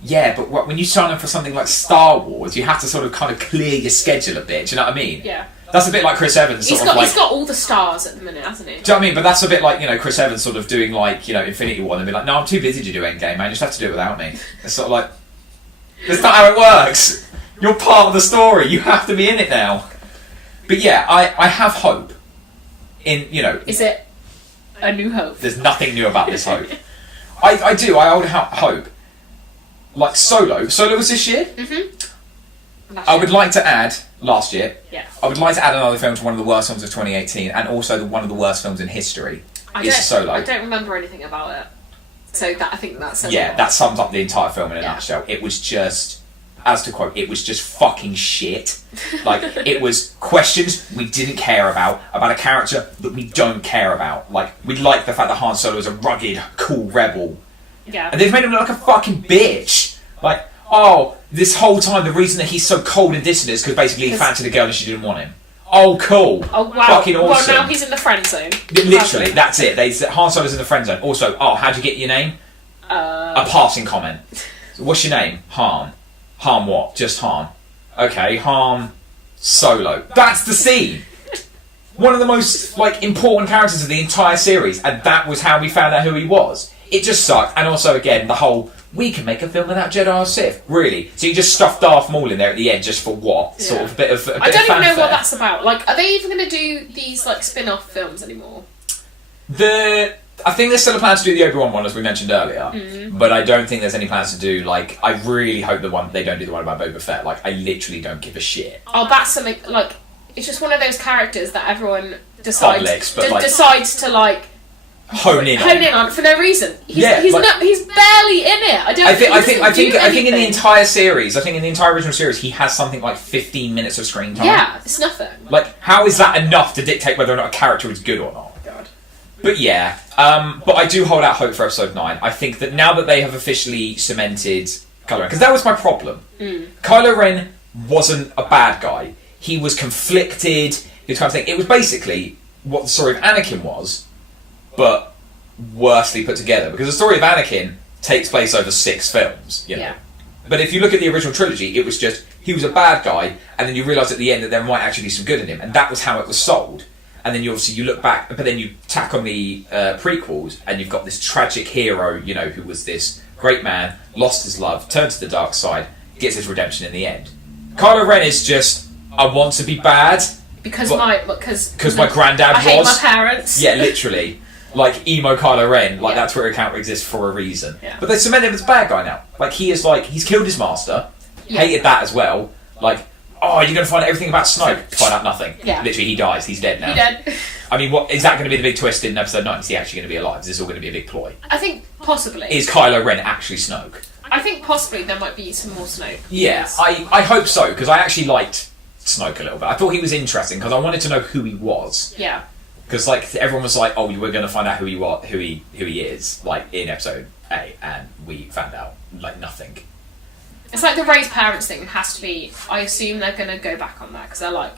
Yeah, but when you sign up for something like Star Wars, you have to sort of kind of clear your schedule a bit, do you know what I mean? Yeah. That's a bit like Chris Evans. He's got all the stars at the minute, hasn't he? Do you know what I mean? But that's a bit like, Chris Evans sort of doing like, Infinity War and be like, no, I'm too busy to do Endgame, man, you just have to do it without me. It's sort of like, that's not how it works. You're part of the story, you have to be in it now. But yeah, I have hope in, Is it A New Hope? There's nothing new about this hope. I do, I hold hope. Like Solo was this year? I would like to add, last year, I would like to add another film to one of the worst films of 2018, and also one of the worst films in history. Solo. I don't remember anything about it. So I think that says that sums up the entire film in a nutshell. It was just, as to quote, it was just fucking shit. Like, it was questions we didn't care about a character that we don't care about. Like, we like the fact that Han Solo is a rugged, cool rebel. Yeah. And they've made him look like a fucking bitch. Like, this whole time the reason that he's so cold and distant is because basically he fancied a girl and she didn't want him. Oh, cool. Oh, wow. Fucking awesome. Well, now he's in the friend zone. Literally, that's it. Han Solo's in the friend zone. Also, how'd you get your name? A passing comment. So what's your name? Han. Han what? Just Han. Okay, Han Solo. That's the scene. One of the most, important characters of the entire series, and that was how we found out who he was. It just sucked. And also, again, the whole, we can make a film without Jedi or Sith. Really? So you just stuffed Darth Maul in there at the end just for what? Yeah. Sort of a bit of I don't even know what that's about. Like, are they even going to do these, spin-off films anymore? I think there's still a plan to do the Obi-Wan one, as we mentioned earlier. But I don't think there's any plans to do, I really hope they don't do the one about Boba Fett. I literally don't give a shit. Oh, that's something, it's just one of those characters that everyone decides to, hone in on for no reason. He's barely in it. I think in the entire series, I think in the entire original series, he has something like 15 minutes of screen time. Yeah, it's nothing. Like, how is that enough to dictate whether or not a character is good or not? But yeah, but I do hold out hope for episode 9. I think that now that they have officially cemented Kylo Ren, because that was my problem. Kylo Ren wasn't a bad guy. He was conflicted. He was kind of thing. It was basically what the story of Anakin was, but worsely put together. Because the story of Anakin takes place over 6 films. You know? Yeah. But if you look at the original trilogy, it was just he was a bad guy, and then you realise at the end that there might actually be some good in him, and that was how it was sold. And then you look back, but then you tack on the prequels, and you've got this tragic hero, you know, who was this great man, lost his love, turned to the dark side, gets his redemption in the end. Kylo Ren is just, I want to be bad because my granddad was. I hate my parents. Yeah, literally, like emo Kylo Ren, like that's where a character exists for a reason. Yeah. But they cement him as a bad guy now. Like he's killed his master, hated that as well. Like. Oh, you're going to find out everything about Snoke. Find out nothing. Yeah. Literally, he dies. He's dead now. He's dead. I mean, what is that going to be the big twist in episode 9? Is he actually going to be alive? Is this all going to be a big ploy? I think possibly. Is Kylo Ren actually Snoke? I think possibly there might be some more Snoke. Yeah, I hope so, because I actually liked Snoke a little bit. I thought he was interesting, because I wanted to know who he was. Yeah. Because, like, everyone was like, oh, we're going to find out who he is, like, in episode 8, and we found out, like, nothing. It's like the raised parents thing has to be. I assume they're going to go back on that because they're like.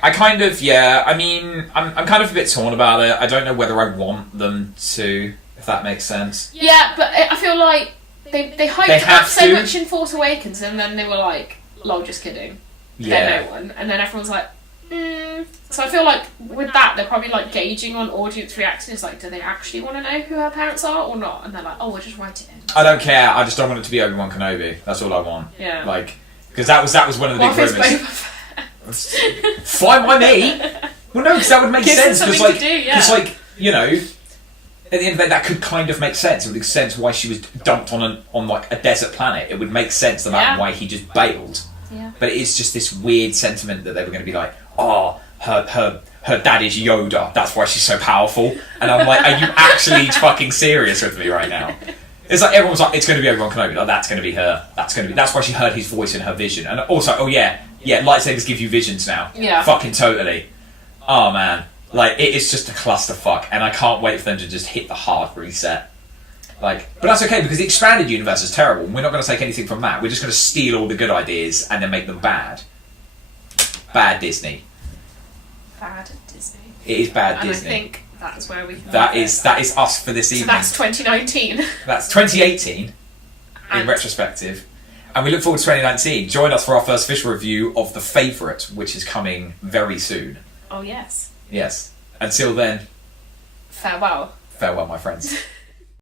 I kind of I mean, I'm kind of a bit torn about it. I don't know whether I want them to, if that makes sense. Yeah, but I feel like they hyped it up so much in Force Awakens, and then they were like, "Lol, just kidding." They're no one, and then everyone's like, So I feel like with that, they're probably like gauging on audience reactions, like, do they actually want to know who her parents are or not? And they're like, oh, we'll just write it in. I don't care. I just don't want it to be Obi-Wan Kenobi. That's all I want. Yeah. Like, because that was one of the big rumours. Fine by me. Well, no, because that would make sense. Because like, you know, at the end of the day, that could kind of make sense. It would make sense why she was dumped on like a desert planet. It would make sense about why he just bailed. Yeah. But it is just this weird sentiment that they were going to be like, oh, her dad is Yoda. That's why she's so powerful. And I'm like, are you actually fucking serious with me right now? It's like everyone's like, it's going to be Obi-Wan Kenobi. Like, that's going to be her. That's why she heard his voice in her vision. And also, oh yeah, lightsabers give you visions now. Yeah. Fucking totally. Oh man, like it is just a clusterfuck, and I can't wait for them to just hit the hard reset. Like, but that's okay because the expanded universe is terrible. And we're not going to take anything from that. We're just going to steal all the good ideas and then make them bad. Bad Disney. Bad Disney. It is bad and Disney. I think that's where we can that is us for this evening. So that's 2019. That's 2018 in retrospective. And we look forward to 2019. Join us for our first official review of The Favourite, which is coming very soon. Oh, yes. Yes. Until then. Farewell. Farewell, my friends.